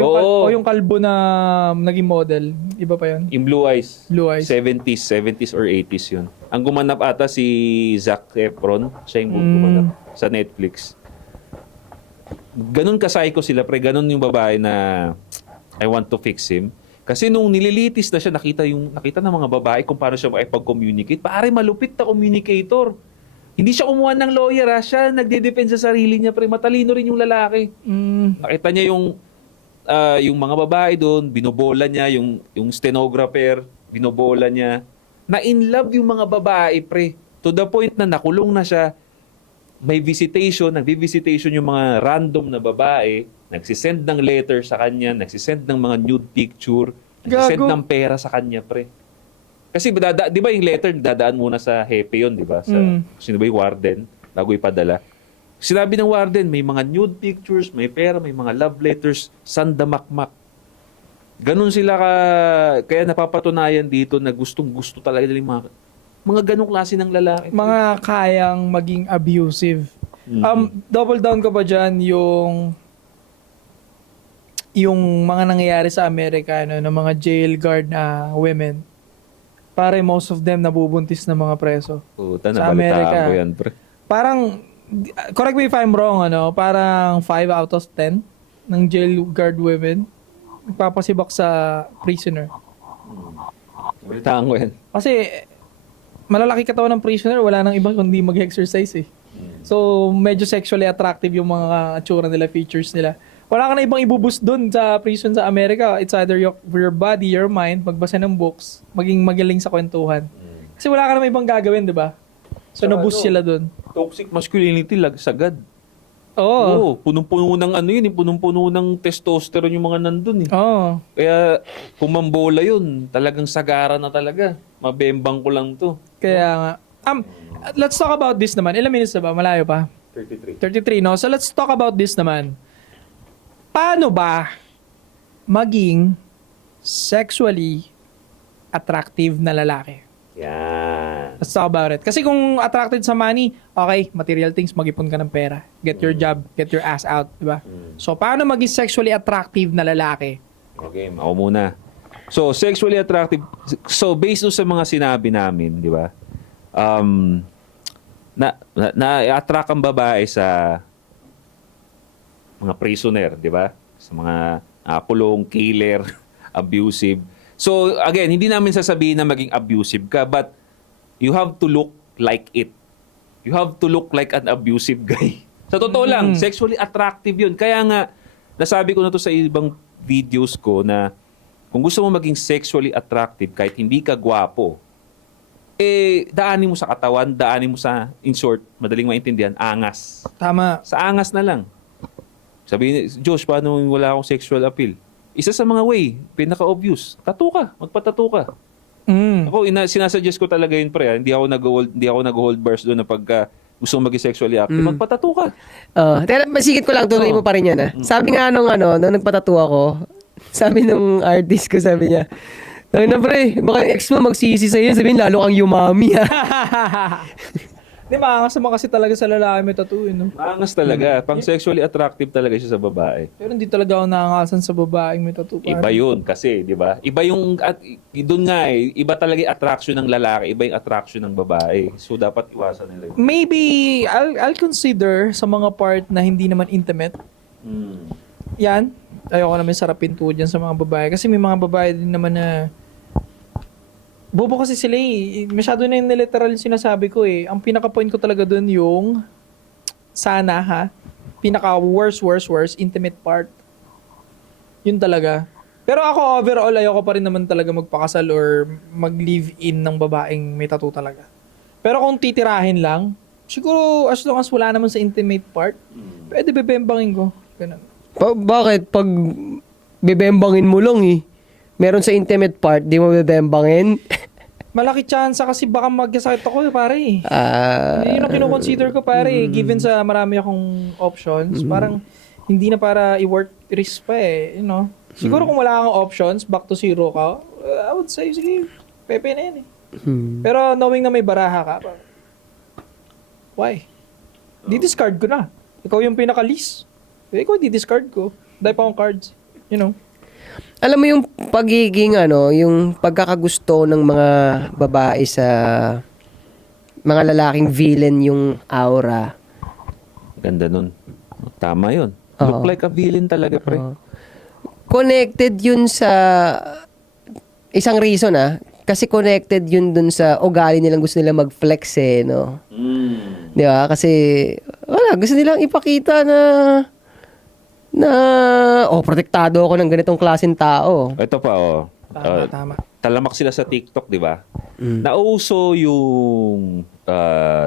yung kalbo na naging model? Iba pa yun? In Blue Eyes. Blue Eyes. 70s or 80s yun. Ang gumanap ata si Zac Efron. Siya yung gumanap sa Netflix. Ganun ka-psycho sila, pre. Ganun yung babae na I want to fix him. Kasi nung nililitis na siya, nakita ng mga babae kung paano siya makipag-communicate. Pare, malupit na communicator. Hindi siya kumuha ng lawyer, siya nagde-defend sa sarili niya, pre. Matalino rin yung lalaki. Nakita niya yung mga babae doon, binobola niya, yung stenographer, binobola niya. Na-in love yung mga babae, pre. To the point na nakulong na siya, may nagvi-visitation yung mga random na babae, nagsisend ng letter sa kanya, nagsisend ng mga nude picture, nagsisend Gago. ng pera sa kanya, pre. Kasi di ba yung letter, dadaan muna sa hepe yun, di ba? Sino ba yung warden, bago ipadala. Sinabi ng warden, may mga nude pictures, may pera, may mga love letters, sandamakmak. Ganun sila kaya napapatunayan dito na gustong-gusto talaga nila mga ganong klase ng lalaki. Mga kayang maging abusive. Double down ko pa dyan yung mga nangyayari sa Amerika, ng mga jail guard na women. Pare, most of them nabubuntis ng mga preso. Puta, Sa nabalitaan Amerika. ko yan, pre. Parang, correct me if I'm wrong, parang 5 out of 10 ng jail guard women nagpapasibak sa prisoner. Nabalitaan ko yan. Kasi, malalaki katawan ng prisoner, wala nang iba kundi mag-exercise eh. So, medyo sexually attractive yung mga tsura nila, features nila. Wala ka na ibang ibuboost dun sa prison sa Amerika. It's either your body, your mind, magbasa ng books, maging magaling sa kwentuhan. Kasi wala ka na ibang gagawin, di ba? So, naboost sila dun. Toxic masculinity, sagad. Oo. Oo, punong-puno ng punong-puno ng testosterone yung mga nandun eh. Oo. Kaya kumambola yun, talagang sagara na talaga. Mabembang ko lang to. Kaya nga. Let's talk about this naman. Ilang minutes na ba? Malayo pa? 33. 33, no? So, let's talk about this naman. Paano ba maging sexually attractive na lalaki? Yan. Let's talk about it. Kasi kung attracted sa money, okay, material things, mag-ipon ka ng pera. Get your job, get your ass out, di ba? So, paano maging sexually attractive na lalaki? Okay, ako muna. So, sexually attractive. So, based sa mga sinabi namin, di ba? Na-attract ang babae sa mga prisoner, di ba? Sa mga kulong, killer, abusive. So, again, hindi namin sasabihin na maging abusive ka, but you have to look like it. You have to look like an abusive guy. Sa totoo lang, sexually attractive yun. Kaya nga, nasabi ko na to sa ibang videos ko na kung gusto mo maging sexually attractive, kahit hindi ka gwapo, daanin mo sa katawan, daanin mo sa, in short, madaling maintindihan, angas. Tama. Sa angas na lang. Sabihin, Josh, paano wala akong sexual appeal? Isa sa mga way, pinaka-obvious, tattoo ka, magpatattoo ka. Ako, sinasuggest ko talaga yun, pre. Hindi ako nag-hold bars doon na pagka gusto mong maging sexually active, magpatattoo ka. Teka, masigit ko lang, tuloy mo pa rin yan. Sabi nga nung nung nagpatattoo ako, sabi nung artist ko, sabi niya, na pre, baka yung ex mo magsisi sa'yo, sabihin lalo kang yumami ha. Di maangas naman kasi talaga sa lalaki may tattoo, no? Angas talaga. Pang sexually attractive talaga siya sa babae. Pero hindi talaga ako naangasan sa babaeng may tattoo. Iba yun kasi, di ba? Iba yung, doon nga iba talaga yung attraction ng lalaki, iba yung attraction ng babae. So, dapat iwasan nila yun. Maybe, I'll consider sa mga part na hindi naman intimate. Yan. Ayoko naman sarapin to dyan sa mga babae. Kasi may mga babae din naman na bobo kasi sila eh. Masyado na yung literal yung sinasabi ko eh. Ang pinaka-point ko talaga dun yung sana ha. Pinaka-worst, intimate part. Yun talaga. Pero ako overall, ayoko pa rin naman talaga magpakasal or mag-live-in ng babaeng may tattoo talaga. Pero kung titirahin lang, siguro as long as wala naman sa intimate part, pwede bebembangin ko. Ganun. Bakit? Pag bebembangin mo lang eh. Meron sa intimate part, di mo bebembangin. Malaki chance kasi baka magkasakit ako eh, pare. Yun ang kinoconsider ko, pare. Given sa marami akong options, parang hindi na para i-worth risk pa eh. You know? Siguro kung wala kang options, back to zero ka, I would say, sige, pepe na yan eh. Pero knowing na may baraha ka, why? Di-discard ko na. Ikaw yung pinaka-least. Ikaw di-discard ko. Dahil pa akong cards. You know? Alam mo yung pagiging yung pagkakagusto ng mga babae sa mga lalaking villain yung aura. Ganda nun. Tama yun. Oo. Look like a villain talaga, pre. Connected yun sa isang reason kasi connected yun dun sa ugali nilang gusto nila mag-flex eh, no? Di ba? Kasi gusto nilang ipakita na protektado ako ng ganitong klaseng tao. Ito pa, Tama. Talamak sila sa TikTok, di ba? Nauso yung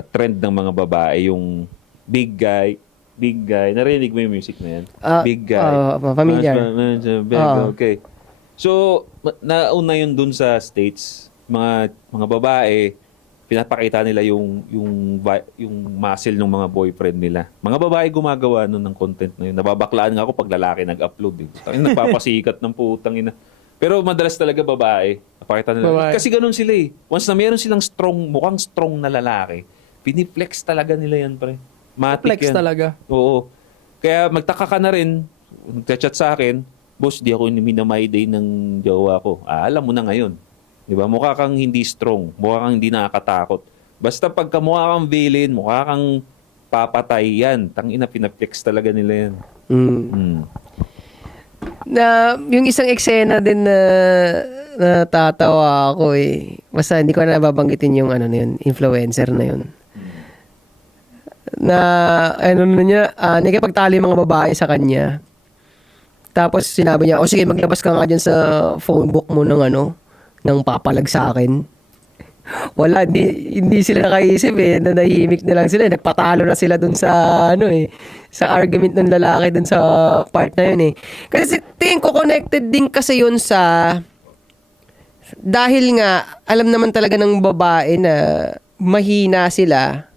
trend ng mga babae, yung big guy. Narinig mo yung music na yan? Big guy. Familiar. Okay. So, nauna yun dun sa States. Mga babae, pinapakita nila yung muscle ng mga boyfriend nila. Mga babae gumagawa nun ng content na yun. Nababaklaan nga ako pag lalaki nag-upload. Nagpapasikat ng putang ina. Pero madalas talaga babae. Napakita nila. Babae. Kasi ganun sila eh. Once na meron silang mukhang strong na lalaki, piniplex talaga nila yan, pre. Matik Flex yan. talaga. Oo. Kaya magtaka ka na rin, nagchat sa akin, boss, di ako minamay day ng jowa ko. Alam mo na ngayon. Di ba? Mukha kang hindi strong. Mukha kang hindi nakakatakot. Basta pagka mukha kang villain, mukha kang papatay yan. Tangina, pinaplex talaga nila yan. Na yung isang eksena din na natatawa ako eh. Basta hindi ko na nababanggitin yung na yun, influencer na yun. Na nakipagtalo yung mga babae sa kanya. Tapos sinabi niya, sige maglabas ka nga dyan sa phone book mo ng papalag sa akin. Wala, hindi sila nakaisip eh. Nanahimik na lang sila. Nagpatalo na sila dun sa sa argument ng lalaki dun sa part na yun eh. Kasi tingin ko connected din kasi yun sa dahil nga alam naman talaga ng babae na mahina sila.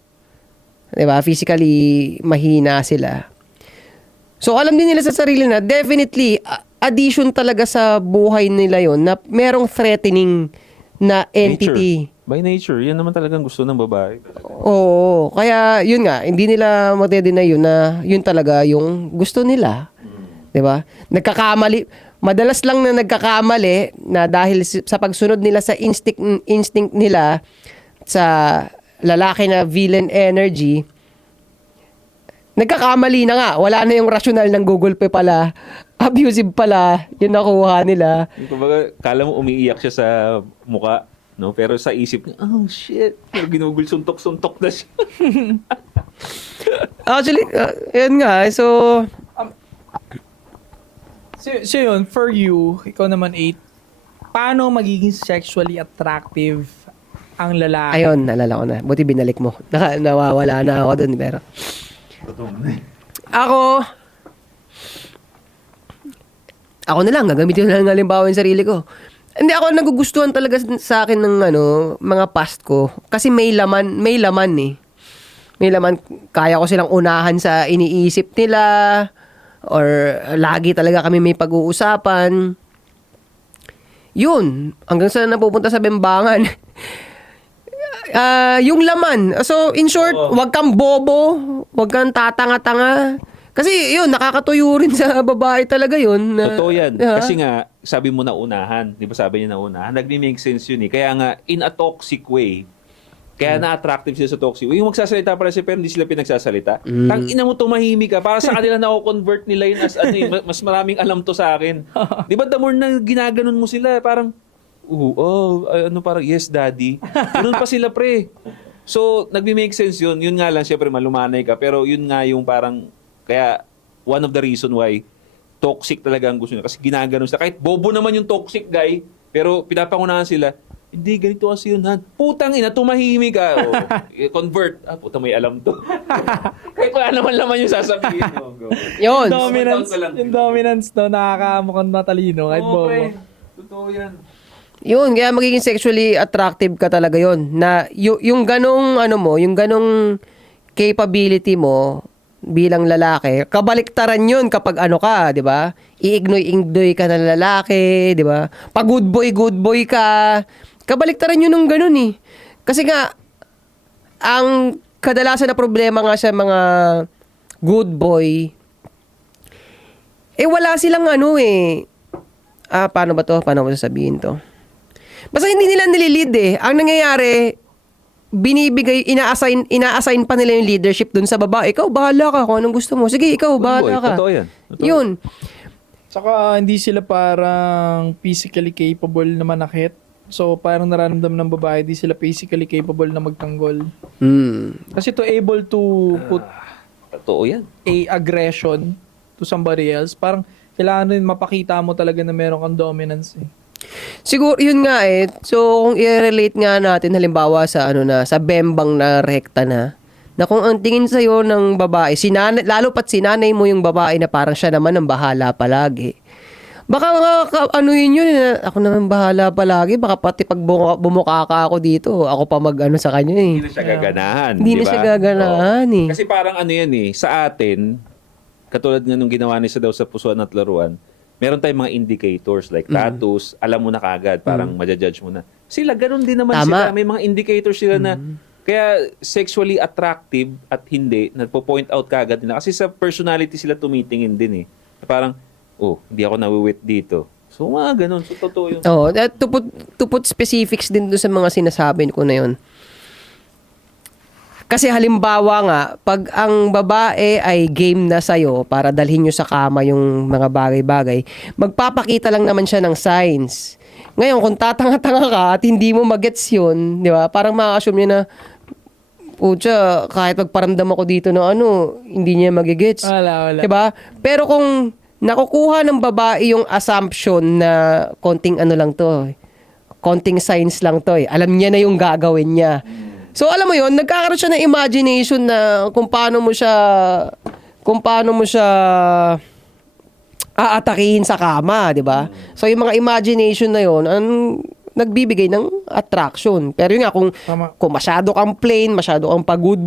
'Di ba? Physically mahina sila. So alam din nila sa sarili na definitely addition talaga sa buhay nila yon na merong threatening na entity. Nature. By nature, yan naman talagang gusto ng babae. Oo. Kaya yun nga, hindi nila matedeny yun na yun talaga yung gusto nila. 'Di ba? Nagkakamali. Madalas lang na nagkakamali na dahil sa pagsunod nila sa instinct nila sa lalaki na villain energy, nagkakamali na nga. Wala na yung rational ng Google Pay pala. Abusive pala yung nakuha nila. Kumbaga, kala mo umiiyak siya sa muka, no? Pero sa isip niya, oh shit, ginugol, suntok-suntok na siya. Actually, yun nga. So yun, for you, ikaw naman 8, paano magiging sexually attractive ang lalaki. Ayun, naalala ko na. Buti binalik mo. Nawawala na ako dun, pero... Ako na lang, gagamitin ko na lang halimbawa yung sarili ko. Hindi ako nagugustuhan talaga sa akin ng mga past ko. Kasi may laman eh. May laman, kaya ko silang unahan sa iniisip nila, or lagi talaga kami may pag-uusapan. Yun, hanggang sa napupunta sa bembangan. Yung laman. So, in short, wag kang bobo, wag kang tatanga-tanga. Kasi yun, nakakatuyo rin sa babae talaga yun. Totoo yan. Kasi nga, sabi mo na unahan. Di ba sabi niya na unahan? Nag-make sense yun eh. Kaya nga, in a toxic way, kaya na-attractive sila sa toxic way. Yung magsasalita pala sila, pero hindi sila pinagsasalita. Tang ina mo, tumahimik ka. Para sa kanila na-convert nila yun as mas maraming alam to sa akin. Di ba the more na ginaganon mo sila, parang, parang, yes, daddy. Ganun pa sila, pre. So, nag-make sense yun. Yun nga lang, syempre, malumanay ka. Pero yun nga yung parang, kaya, one of the reason why toxic talaga ang gusto nila. Kasi ginaganon sila. Kahit bobo naman yung toxic guy, pero pinapangunahan sila, hindi, ganito kasi yun, Han. Putang ina, tumahimik ka. Convert. Puta, may alam to. Kahit wala naman yung sasabihin mo. Yun. Yung dominance, no, nakakamukhang matalino. Kahit bobo. Totoo yan. Yun, kaya magiging sexually attractive ka talaga yun. Na yung ganong, yung ganong capability mo, bilang lalaki, kabaliktaran yun kapag ka, di ba? Iignoy-ignoy ka ng lalaki, di ba? Pag good boy ka, kabaliktaran yun ng ganun eh. Kasi nga, ang kadalasan na problema nga sa mga good boy, wala silang paano ba to? Paano ko sasabihin to? Basta hindi nila nililid eh. Ang nangyayari, ina-assign pa nila yung leadership dun sa babae. Ikaw, bahala ka kung anong gusto mo. Sige, ikaw, bahala ka. Totoo yan. Yun. Saka hindi sila parang physically capable na manakit. So parang nararamdaman ng babae, di sila physically capable na magtanggol. Kasi to able to put Totoo yan. a aggression to somebody else, parang kailangan rin mapakita mo talaga na meron kang dominance eh. Siguro, yun nga eh. So, kung i-relate nga natin, halimbawa sa sa bembang na rekta na kung ang tingin sa'yo ng babae, lalo pat sinanay mo yung babae na parang siya naman ang bahala palagi. Baka yun, ako naman bahala palagi, baka pati pag bumuka ka ako dito, ako pa sa kanya eh. Hindi na siya gaganahan. Hindi na siya gaganahan eh. Kasi parang sa atin, katulad nga nung ginawa niya daw sa Pusuan at Laruan, meron tayong mga indicators like tattoos, alam mo na kagad, parang majajudge mo na. Sila, ganun din naman Tama. sila. May mga indicators sila na kaya sexually attractive at hindi, nagpo-point out kagad nila. Kasi sa personality sila tumitingin din eh. Parang, hindi ako nawiwit dito. So, mga ganun. So, totoo yun. To put specifics din doon sa mga sinasabi ko na yun. Kasi halimbawa nga, pag ang babae ay game na sa'yo para dalhin nyo sa kama yung mga bagay-bagay, magpapakita lang naman siya ng signs. Ngayon, kung tatanga-tanga ka at hindi mo magets yun, di ba? Parang ma-assume nyo na, pucha, kahit magparamdam ako dito na hindi niya magigets. Wala. Di ba? Pero kung nakukuha ng babae yung assumption na konting lang to, konting signs lang to, alam niya na yung gagawin niya. So, alam mo yun, nagkakaroon siya ng imagination na kung paano mo siya aatakihin sa kama, di ba? So, yung mga imagination na yun, nagbibigay ng attraction. Pero yun nga, kung masyado kang plain, masyado kang good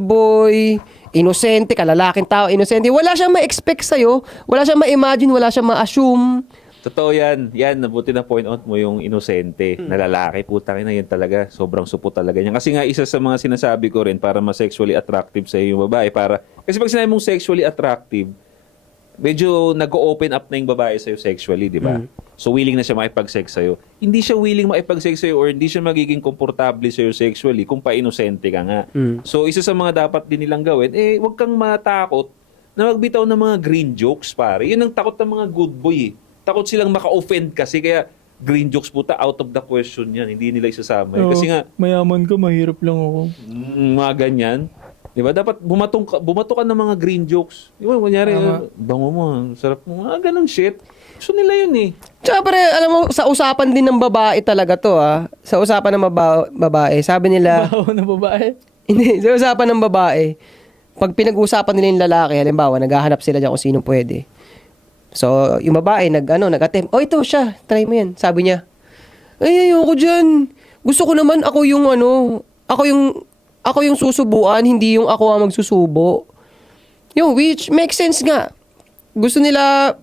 boy, inosente, kalalaking tao, inosente, wala siyang ma-expect sa'yo, wala siyang ma-imagine, wala siyang ma-assume. Totoo yan. Yan, nabuti na point out mo yung inosente na lalaki. Putang ina, yan talaga. Sobrang supot talaga yan. Kasi nga, isa sa mga sinasabi ko rin para ma-sexually attractive sa yung babae. Kasi pag sinabi mong sexually attractive, medyo nag-open up na yung babae sa'yo sexually, di ba? So, willing na siya makipag-sex sa'yo. Hindi siya willing makipag-sex sa'yo or hindi siya magiging komportable sa'yo sexually kung pa-inosente ka nga. So, isa sa mga dapat din nilang gawin, huwag kang matakot na magbitaw ng mga green jokes, pare. Yun ang takot ng mga good boy, takot silang maka-offend kasi kaya green jokes puta out of the question yan. Hindi nila isasama. Kasi nga mayaman ka, mahirap lang ako. mga ganyan. Di ba? Dapat bumato ka ng mga green jokes. Di ba? Kunyari, Tama. bango mo, sarap mo. Ganun shit. Gusto nila yun eh. Tsaka pare, alam mo, sa usapan din ng babae talaga to Sa usapan ng babae, sabi nila, Baho na babae. hindi, sa usapan ng babae, pag pinag-usapan nila yung lalaki, halimbawa, naghahanap sila dyan kung sino pwede. So, yung babae, nag-attempt, ito siya, try mo yan. Sabi niya, ayoko dyan. Gusto ko naman ako yung susubuan, hindi yung ako ang magsusubo. Yung which makes sense nga. Gusto nila,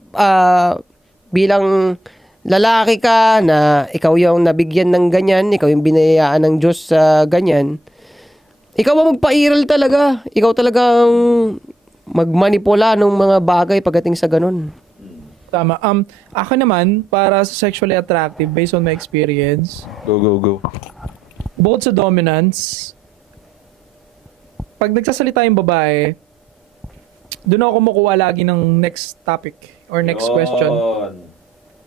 bilang lalaki ka na ikaw yung nabigyan ng ganyan, ikaw yung binayaan ng Diyos sa ganyan, ikaw ang magpairal talaga. Ikaw talagang magmanipula ng mga bagay pagdating sa ganun. Tama. Ako naman, para sa sexually attractive, based on my experience, Go. bukod sa dominance, pag nagsasalita yung babae, doon ako kumukuha lagi ng next topic or next question.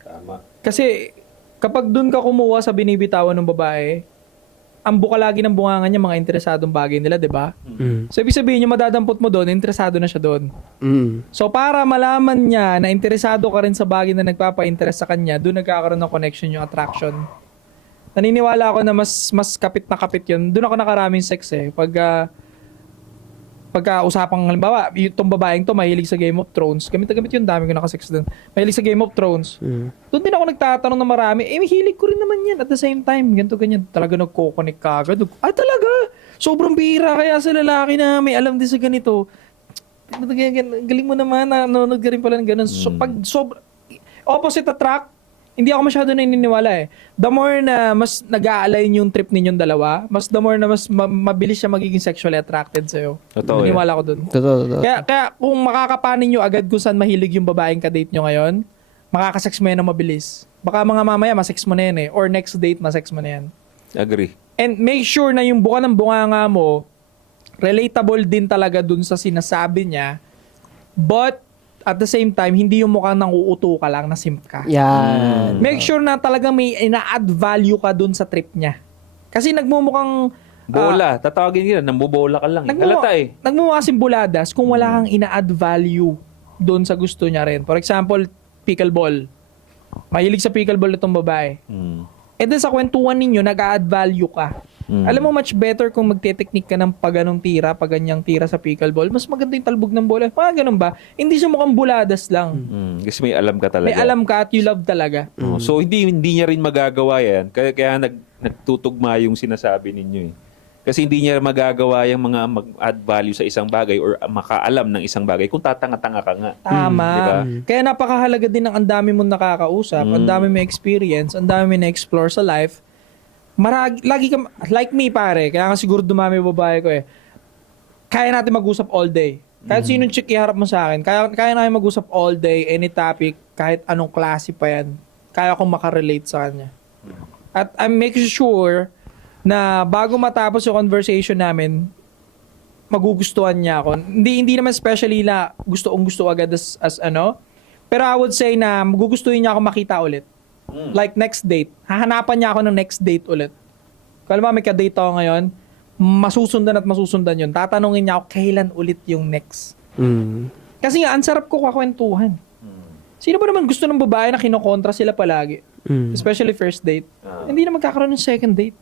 Tama. Kasi kapag doon ka kumuha sa binibitawan ng babae, ang buka lagi ng bungangan niya mga interesadong bagay nila, 'di ba? So ibig sabihin niya madadampot mo doon, interesado na siya doon. So para malaman niya na interesado ka rin sa bagay na nagpapa-interest sa kanya, doon nagkakaroon ng connection, yung attraction. Naniniwala ako na mas kapit na kapit 'yun. Doon ako nakaraming sex pagka usapang halimbawa, itong babaeng to mahilig sa Game of Thrones. Gamit yun, dami ko nakasex doon. Mahilig sa Game of Thrones. Doon din ako nagtatanong na marami, mahilig ko rin naman yan at the same time. Ganito, ganyan. Talaga nagko-connect ka agad. Talaga? Sobrang bihira kaya sa lalaki na may alam din sa ganito. Galing mo naman, nanonood ka rin pala ng ganun. So, pag opposite attract, hindi ako masyado naniniwala eh. The more na mas nag-a-align yung trip ninyong dalawa, the more na mas mabilis siya magiging sexually attracted sa'yo. Totoo Naniniwala ko dun. Totoo. Kaya kung makakapanin nyo agad kung saan mahilig yung babaeng ka-date nyo ngayon, makakasex mo yan na mabilis. Baka mga mamaya, masex mo na yan eh. Or next date, masex mo na yan. Agree. And make sure na yung buka ng bunganga mo, relatable din talaga dun sa sinasabi niya. But, at the same time, hindi yung mukhang nang uuto ka lang na simp ka. Yan. Make sure na talaga may ina-add value ka dun sa trip niya. Kasi nagmumukhang... Bola. Tatawagin nila. Nambobola ka lang. Halata eh. Nagmumukha kasing buladas kung wala kang ina-add value dun sa gusto niya rin. For example, pickleball. Mahilig sa pickleball itong babae. And then sa kwentuhan ninyo, nag-add value ka. Alam mo, much better kung magte-technique ka ng paganong tira, paganyang tira sa pickleball, mas maganda yung talbog ng bola. Mga ganun ba? Hindi siya mukhang buladas lang. Kasi may alam ka talaga. May alam ka at you love talaga. So hindi niya rin magagawa yan. Kaya nagtutugma yung sinasabi ninyo eh. Kasi hindi niya magagawa yung mga mag-add value sa isang bagay or makaalam ng isang bagay kung tatanga-tanga ka nga. Tama. Diba? Kaya napakahalaga din ng ang dami mong nakakausap, ang dami mo experience, ang dami mo na-explore sa life. Lagi ka, like me pare, kaya nga siguro dumami yung babae ko eh. Kaya natin mag-usap all day. Kahit sinong chick iharap mo sa akin, kaya natin mag-usap all day, any topic, kahit anong klase pa yan. Kaya akong makarelate sa kanya. At I'm making sure na bago matapos yung conversation namin, magugustuhan niya ako. Hindi naman especially na gusto agad as ano. Pero I would say na magugustuhin niya ako makita ulit. Like next date. Hahanapan niya ako ng next date ulit. Kung alam mo, may ka-date ako ngayon, masusundan yun. Tatanungin niya ako kailan ulit yung next. Kasi nga, ang sarap ko kakwentuhan. Sino ba naman gusto ng babae na kinokontra sila palagi? Especially first date. Hindi na magkakaroon ng second date.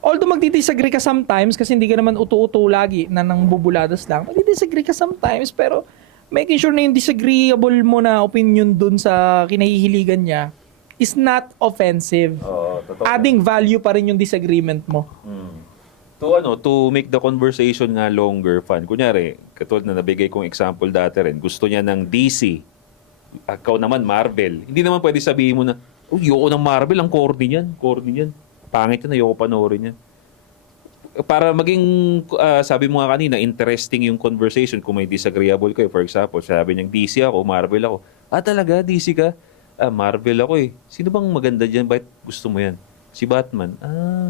Although magdidisagree ka sometimes kasi hindi ka naman uto-uto lagi na nang bubuladas lang. Magdidisagree ka sometimes pero making sure na yung disagreeable mo na opinion dun sa kinahihiligan niya is not offensive. Totoo. Adding value pa rin yung disagreement mo. To make the conversation nga longer, fun. Kunyari, katulad na nabigay kong example dati rin, gusto niya ng DC. Ikaw naman, Marvel. Hindi naman pwede sabihin mo na, ayoko ng Marvel, ang corny niyan. Pangit yan, ayoko panoorin yan. Para maging, sabi mo nga kanina, interesting yung conversation kung may disagreeable kayo. For example, sabi niyang DC ako, Marvel ako. Talaga? DC ka? Marvel ako eh. Sino bang maganda dyan? Bakit gusto mo yan? Si Batman.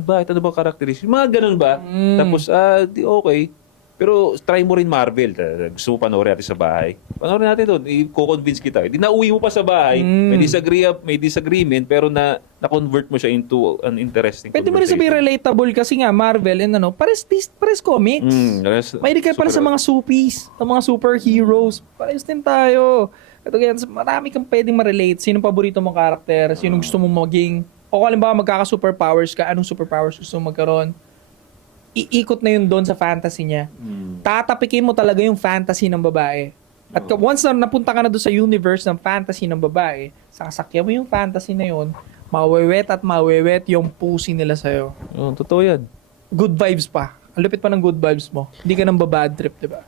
Bakit? Ano ba karakteristik? Mga ganun ba? Tapos, okay. Pero try mo rin Marvel. Gusto mo panoorin natin sa bahay. Panoorin natin doon. I-convince kita. Hindi na uwi mo pa sa bahay. May disagreement pero na-convert mo siya into an interesting Pwede mo rin sabihin relatable kasi nga Marvel and pares comics. May ka pala sa mga suppies, sa mga superheroes. Pares din tayo. Ito ganyan, marami kang pwedeng ma-relate. Sinong paborito mong karakter? Sinong gusto mong maging? O kung halimbawa magkaka-superpowers ka, anong superpowers gusto mong magkaroon? Iikot na yun doon sa fantasy niya. Tatapikin mo talaga yung fantasy ng babae. At once na napunta ka na doon sa universe ng fantasy ng babae, sasakyan mo yung fantasy na yun, mawewet at mawewet yung pussy nila sa'yo. Totoo yan. Good vibes pa. Ang lupit pa ng good vibes mo. Hindi ka nang babad trip, di ba?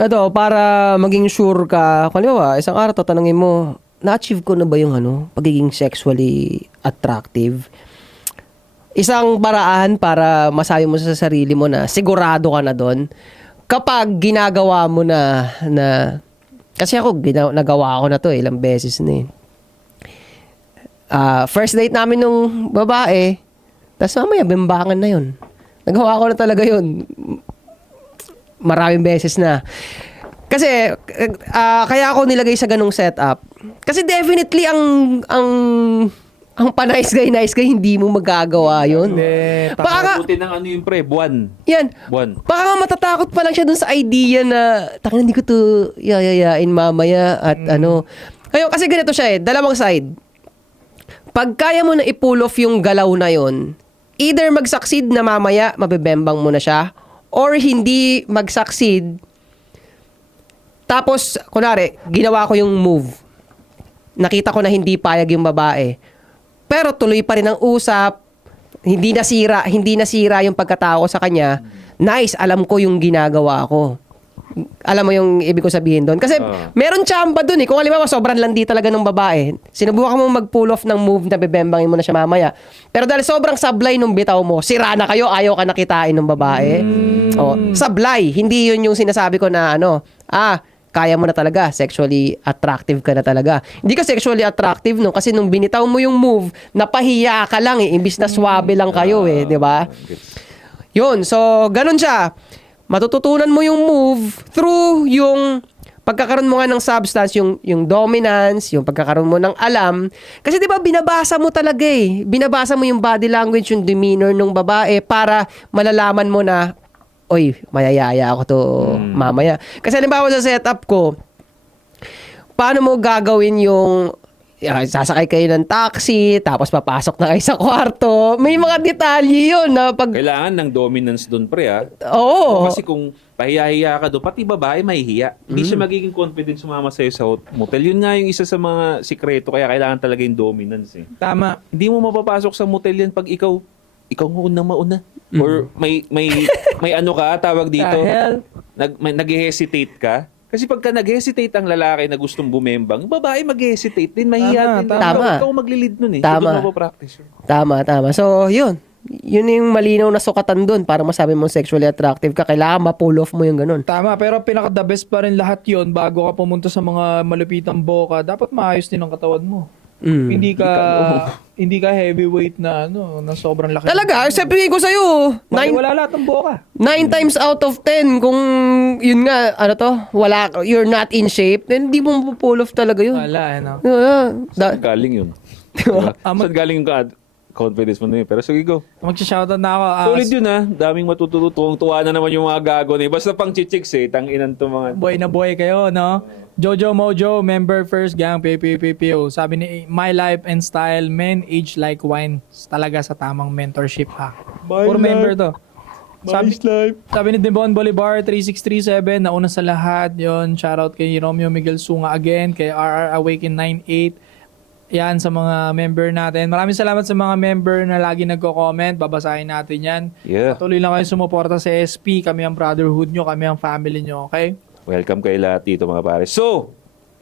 Ito, para maging sure ka, kung ba, isang araw tatanungin mo, na-achieve ko na ba yung pagiging sexually attractive? Isang paraan para masabi mo sa sarili mo na sigurado ka na doon, kapag ginagawa mo na kasi ako, nagawa ko na to ilang beses na first date namin nung babae, tapos mamaya, bimbangan na yun. Nagawa ko na talaga yun. Maraming beses na. Kasi, kaya ako nilagay sa ganung setup. Kasi definitely, ang pa-nice guy, hindi mo magagawa yun. Baka Buti ng yung pre, buwan. yan. Baka nga matatakot pa lang siya dun sa idea na, tangan hindi ko to yayayain mamaya at Ngayon, kasi ganito siya dalawang side. Pag kaya mo na i-pull off yung galaw na yon, either mag-succeed na mamaya, mabibembang mo na siya, or hindi mag-succeed, tapos, kunwari, ginawa ko yung move. Nakita ko na hindi payag yung babae. Pero tuloy pa rin ang usap, hindi nasira yung pagkatao sa kanya. Nice, alam ko yung ginagawa ko. Alam mo yung ibig ko sabihin doon. Kasi meron tsamba doon Kung halimbawa sobrang landi talaga ng babae, sinubukan mo mag-pull off ng move na bebembangin mo na siya mamaya. Pero dahil sobrang sablay nung bitaw mo, sira na kayo, ayaw ka nakitain ng babae. Sablay, hindi yun yung sinasabi ko na kaya mo na talaga, sexually attractive ka na talaga. Hindi ka sexually attractive kasi nung binitaw mo yung move, napahiya ka lang imbis na swabe lang kayo di ba? Yun, so ganun siya. Matututunan mo yung move through yung pagkakaroon mo nga ng substance, yung dominance, yung pagkakaroon mo ng alam. Kasi di ba binabasa mo talaga binabasa mo yung body language, yung demeanor ng babae para malalaman mo na oy, mayayaya ako to mamaya. Kasi halimbawa sa setup ko, paano mo gagawin yung sasakay kayo ng taxi, tapos papasok na kayo sa kwarto. May mga detalye yun na pag... Kailangan ng dominance doon, pre, Oo. Kasi kung pahiya-hiya ka doon, pati babae mahihiya. Hindi siya magiging confident sumama sa'yo sa motel. Yun nga yung isa sa mga sikreto, kaya kailangan talaga yung dominance Tama. Hindi mo mapapasok sa motel yan pag ikaw mauna. Or may tawag dito, nag-hesitate ka. Kasi pagka nag-hesitate ang lalaki na gustong bumembang, babae mag-hesitate din, mahihiya din. Tama. Ikaw maglilid nun Tama. Ito mapapractice. Tama. So, yun. Yun yung malinaw na sukatan dun para masabi mo sexually attractive ka. Kailangan ma-pull off mo yung ganun. Tama, pero pinaka-the best pa rin lahat yon bago ka pumunta sa mga malupitang boka, dapat maayos din ang katawan mo. Hindi ka heavyweight na na sobrang laki. Talaga, sabihin ko sa'yo, Wala lahat ng boka. 9 times out of 10, kung yun nga, you're not in shape, then hindi mo pull off talaga yun. Wala, Saan galing yun? Diba? Saan galing yung confidence mo na yun? Pero sige, go. Magsha-shoutout na ako. Solid yun daming matututuong. Tuwa na naman yung mga gago na Basta pang chichiks tanginan to mga... Boy na boy kayo, no? Jojo Mojo, member first gang, PPPPO. Sabi ni My Life and Style, men age like wine. Talaga sa tamang mentorship ha. Puro member to. Sabi ni Devon Bolivar, 3637, nauna sa lahat. Yon, shoutout kay Romeo Miguel Sunga again, kay RR Awaken 98. Yan sa mga member natin. Maraming salamat sa mga member na lagi nagko-comment. Babasahin natin yan. Yeah. Patuloy lang kayo sumuporta sa SP. Kami ang brotherhood nyo. Kami ang family nyo. Okay? Welcome kay lahat dito mga pare. So,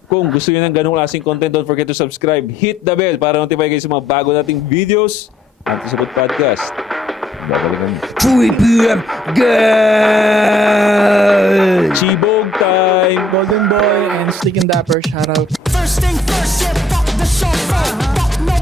kung gusto nyo ng ganung klaseng content, don't forget to subscribe. Hit the bell para notify kayo sa mga bago nating videos. Antisabot Podcast. Babalikan nyo. 3 p.m. Girl! Chibog time! Golden Boy and Slick and Dapper. Shout out. First thing first, yeah, fuck the chauffeur. Fuck no